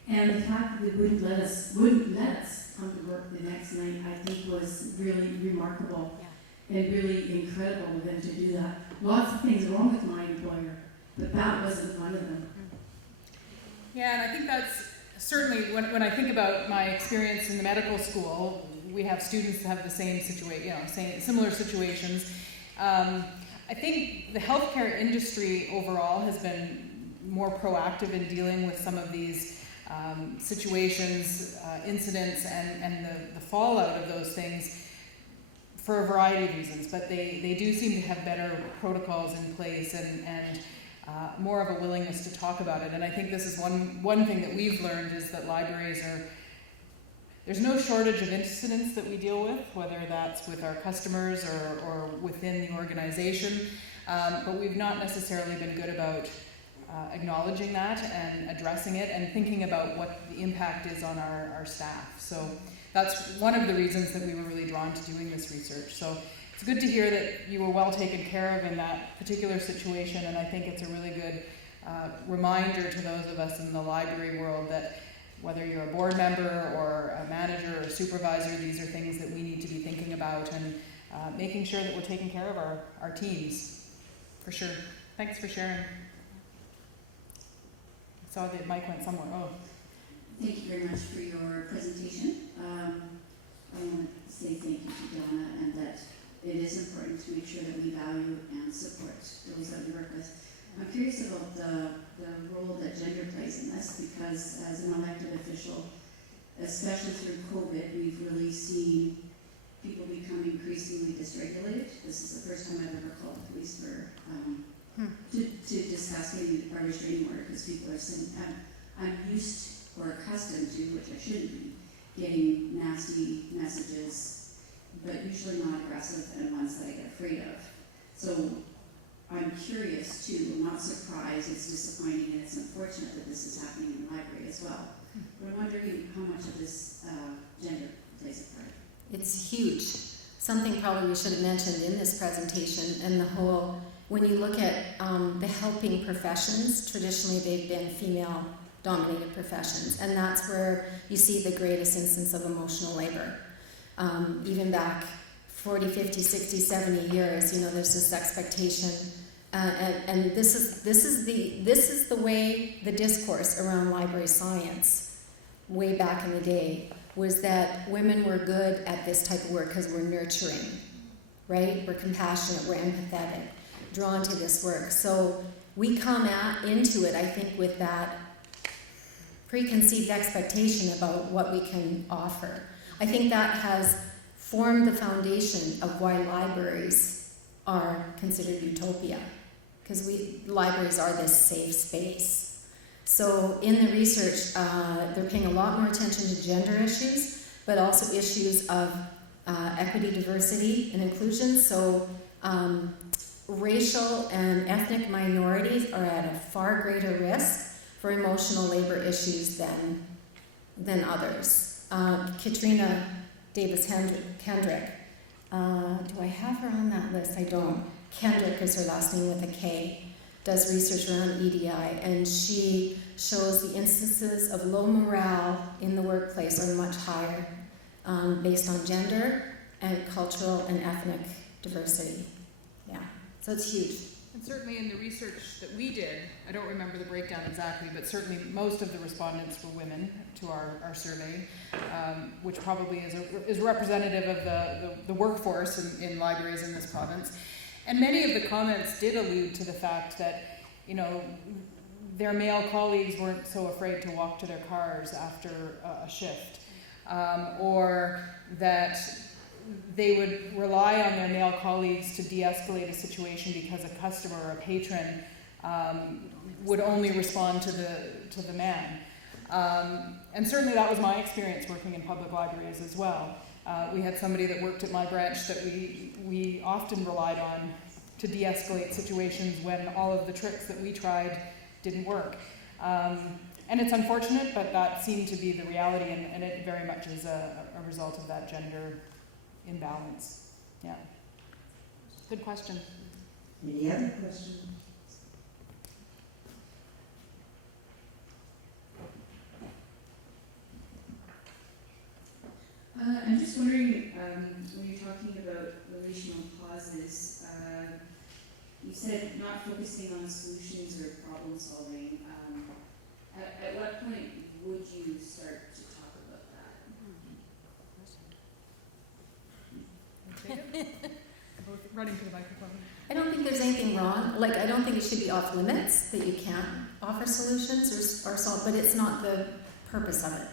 And the fact that they wouldn't let us come to work the next night, I think was really remarkable and really incredible of them to do that. Lots of things wrong with my employer, but that wasn't one of them. Yeah, and I think that's certainly, when I think about my experience in the medical school, we have students that have the same situation, similar situations. I think the healthcare industry overall has been more proactive in dealing with some of these situations, incidents, and the fallout of those things for a variety of reasons. But they do seem to have better protocols in place and more of a willingness to talk about it. And I think this is one thing that we've learned is that libraries there's no shortage of incidents that we deal with, whether that's with our customers or within the organization, but we've not necessarily been good about acknowledging that and addressing it and thinking about what the impact is on our staff. So that's one of the reasons that we were really drawn to doing this research. So it's good to hear that you were well taken care of in that particular situation, and I think it's a really good reminder to those of us in the library world that whether you're a board member or a manager or supervisor, these are things that we need to be thinking about and making sure that we're taking care of our teams, for sure. Thanks for sharing. I saw the mic went somewhere. Oh. Thank you very much for your presentation. I want to say thank you to Donna, and that it is important to make sure that we value and support those that we work with. I'm curious about the role that gender plays in this, because as an elected official, especially through COVID, we've really seen people become increasingly dysregulated. This is the first time I've ever called the police for to discuss getting a restraining order, because people are saying, I'm used or accustomed to, which I shouldn't be, getting nasty messages, but usually not aggressive and ones that I get afraid of. So I'm curious too, I'm not surprised, it's disappointing, and it's unfortunate that this is happening in the library as well. But I'm wondering how much of this gender plays a part. It's huge. Something probably we should have mentioned in this presentation, and the whole, when you look at the helping professions, traditionally they've been female-dominated professions, and that's where you see the greatest instance of emotional labor. Even back 40, 50, 60, 70 years, there's this expectation, and this is the way the discourse around library science way back in the day was that women were good at this type of work because we're nurturing, right? We're compassionate, we're empathetic, drawn to this work. So we come into it, I think, with that preconceived expectation about what we can offer. I think that has formed the foundation of why libraries are considered utopia, because libraries are this safe space. So in the research, they're paying a lot more attention to gender issues, but also issues of equity, diversity, and inclusion. So racial and ethnic minorities are at a far greater risk for emotional labor issues than others. Katrina Davis-Kendrick, do I have her on that list? I don't. Kendrick is her last name with a K, does research around EDI, and she shows the instances of low morale in the workplace are much higher based on gender and cultural and ethnic diversity. Yeah, so it's huge. And certainly in the research that we did, I don't remember the breakdown exactly, but certainly most of the respondents were women to our survey, which probably is representative of the workforce in libraries in this province. And many of the comments did allude to the fact that, their male colleagues weren't so afraid to walk to their cars after a shift, or that they would rely on their male colleagues to de-escalate a situation because a customer or a patron would only respond to the man. And certainly that was my experience working in public libraries as well. We had somebody that worked at my branch that we often relied on to de-escalate situations when all of the tricks that we tried didn't work. And it's unfortunate, but that seemed to be the reality, and it very much is a result of that gender imbalance. Yeah. Good question. Any other questions? I'm just wondering, when you're talking about relational pauses, you said not focusing on solutions or problem solving. At what point would you start to talk about that? Both running to the microphone. I don't think think there's anything wrong. Like, I don't think it should be off limits that you can't offer solutions or solve, but it's not the purpose of it.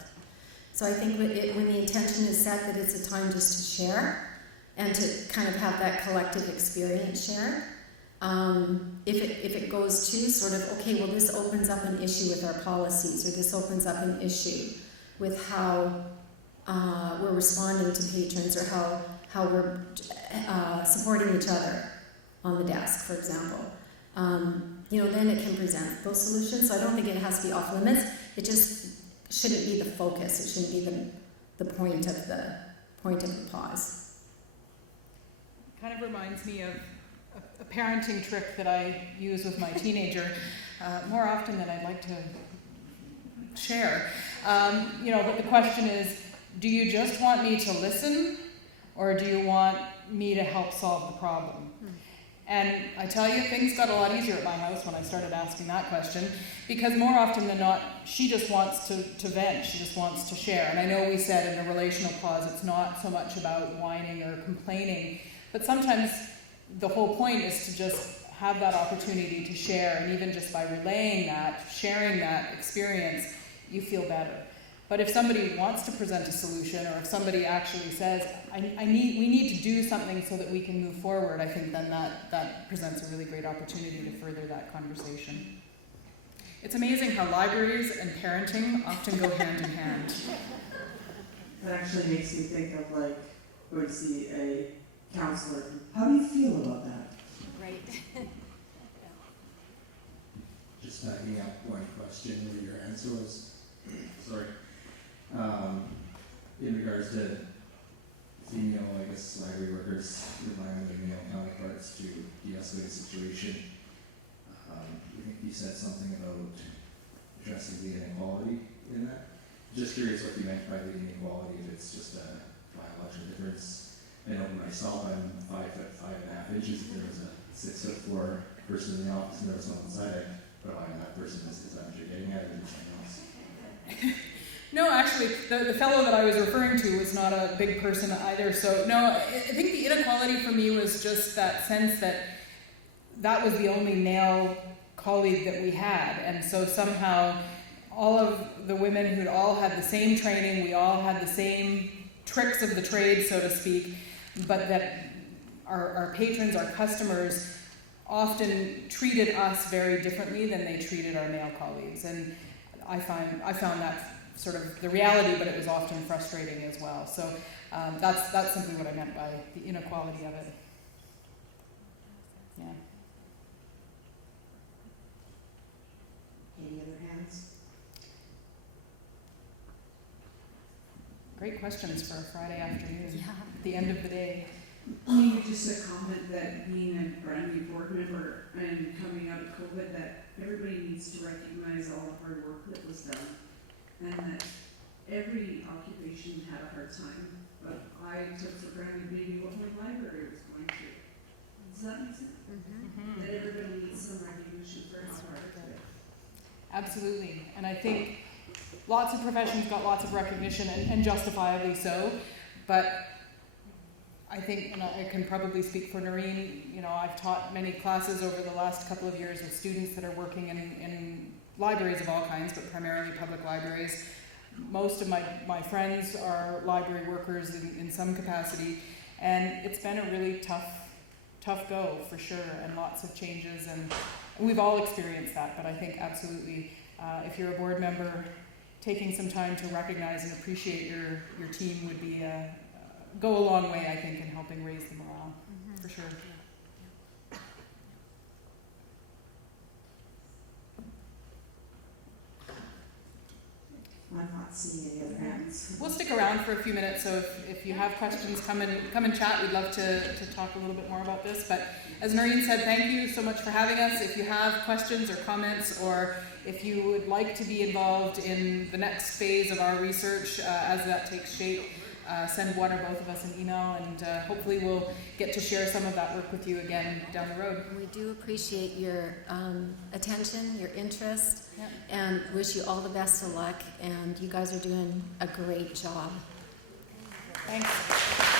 So I think when the intention is set that it's a time just to share and to kind of have that collective experience shared. If it goes to sort of, okay, well, this opens up an issue with our policies, or this opens up an issue with how we're responding to patrons, or how we're supporting each other on the desk, for example. Then it can present those solutions. So I don't think it has to be off limits. It just shouldn't be the focus. It shouldn't be the point of the pause. Kind of reminds me of a parenting trick that I use with my teenager more often than I'd like to share. But the question is, do you just want me to listen, or do you want me to help solve the problem? And I tell you, things got a lot easier at my house when I started asking that question, because more often than not, she just wants to vent, she just wants to share. And I know we said in the relational pause, it's not so much about whining or complaining, but sometimes the whole point is to just have that opportunity to share, and even just by relaying that, sharing that experience, you feel better. But if somebody wants to present a solution, or if somebody actually says, we need to do something so that we can move forward, I think then that presents a really great opportunity to further that conversation. It's amazing how libraries and parenting often go hand in hand. That actually makes me think of going to see a counselor. How do you feel about that? Right. Just backing up one question where your answer was, in regards to female, library workers relying on their male counterparts to de-escalate the situation. I think you said something about addressing the inequality in that. Just curious what you meant by the inequality, if it's just a biological difference. I know myself, I'm 5'5.5" If there was a 6'4" person in the office and there was someone inside, I'd put on that person. Is that what you're getting at, or something else? No, actually, the fellow that I was referring to was not a big person either. So, no, I think the inequality for me was just that sense that was the only male colleague that we had. And so somehow all of the women who'd all had the same training, we all had the same tricks of the trade, so to speak, but that our patrons, our customers, often treated us very differently than they treated our male colleagues. And I found that sort of the reality, but it was often frustrating as well. So that's simply what I meant by the inequality of it. Yeah. Any other hands? Great questions for a Friday afternoon, Yeah. at the end of the day. Maybe just a comment that being a brand new board member and coming out of COVID, that everybody needs to recognize all the hard work that was done, and that every occupation had a hard time, but I took for granted maybe what my library was going through. Does that make sense? Mm-hmm. That everybody needs some recognition for how hard it is. Absolutely. And I think lots of professions got lots of recognition, and justifiably so, but I think, and I can probably speak for Norene, I've taught many classes over the last couple of years with students that are working in libraries of all kinds, but primarily public libraries. Most of my friends are library workers in some capacity, and it's been a really tough go for sure, and lots of changes, and we've all experienced that. But I think absolutely, if you're a board member, taking some time to recognize and appreciate your team would be go a long way, I think, in helping raise the morale, for sure. I'm not seeing any other hands. We'll stick around for a few minutes, so if you have questions, come and chat. We'd love to talk a little bit more about this. But as Norene said, thank you so much for having us. If you have questions or comments, or if you would like to be involved in the next phase of our research as that takes shape, send one or both of us an email, and hopefully we'll get to share some of that work with you again down the road. We do appreciate your attention, your interest, Yep. and wish you all the best of luck. And you guys are doing a great job. Thanks.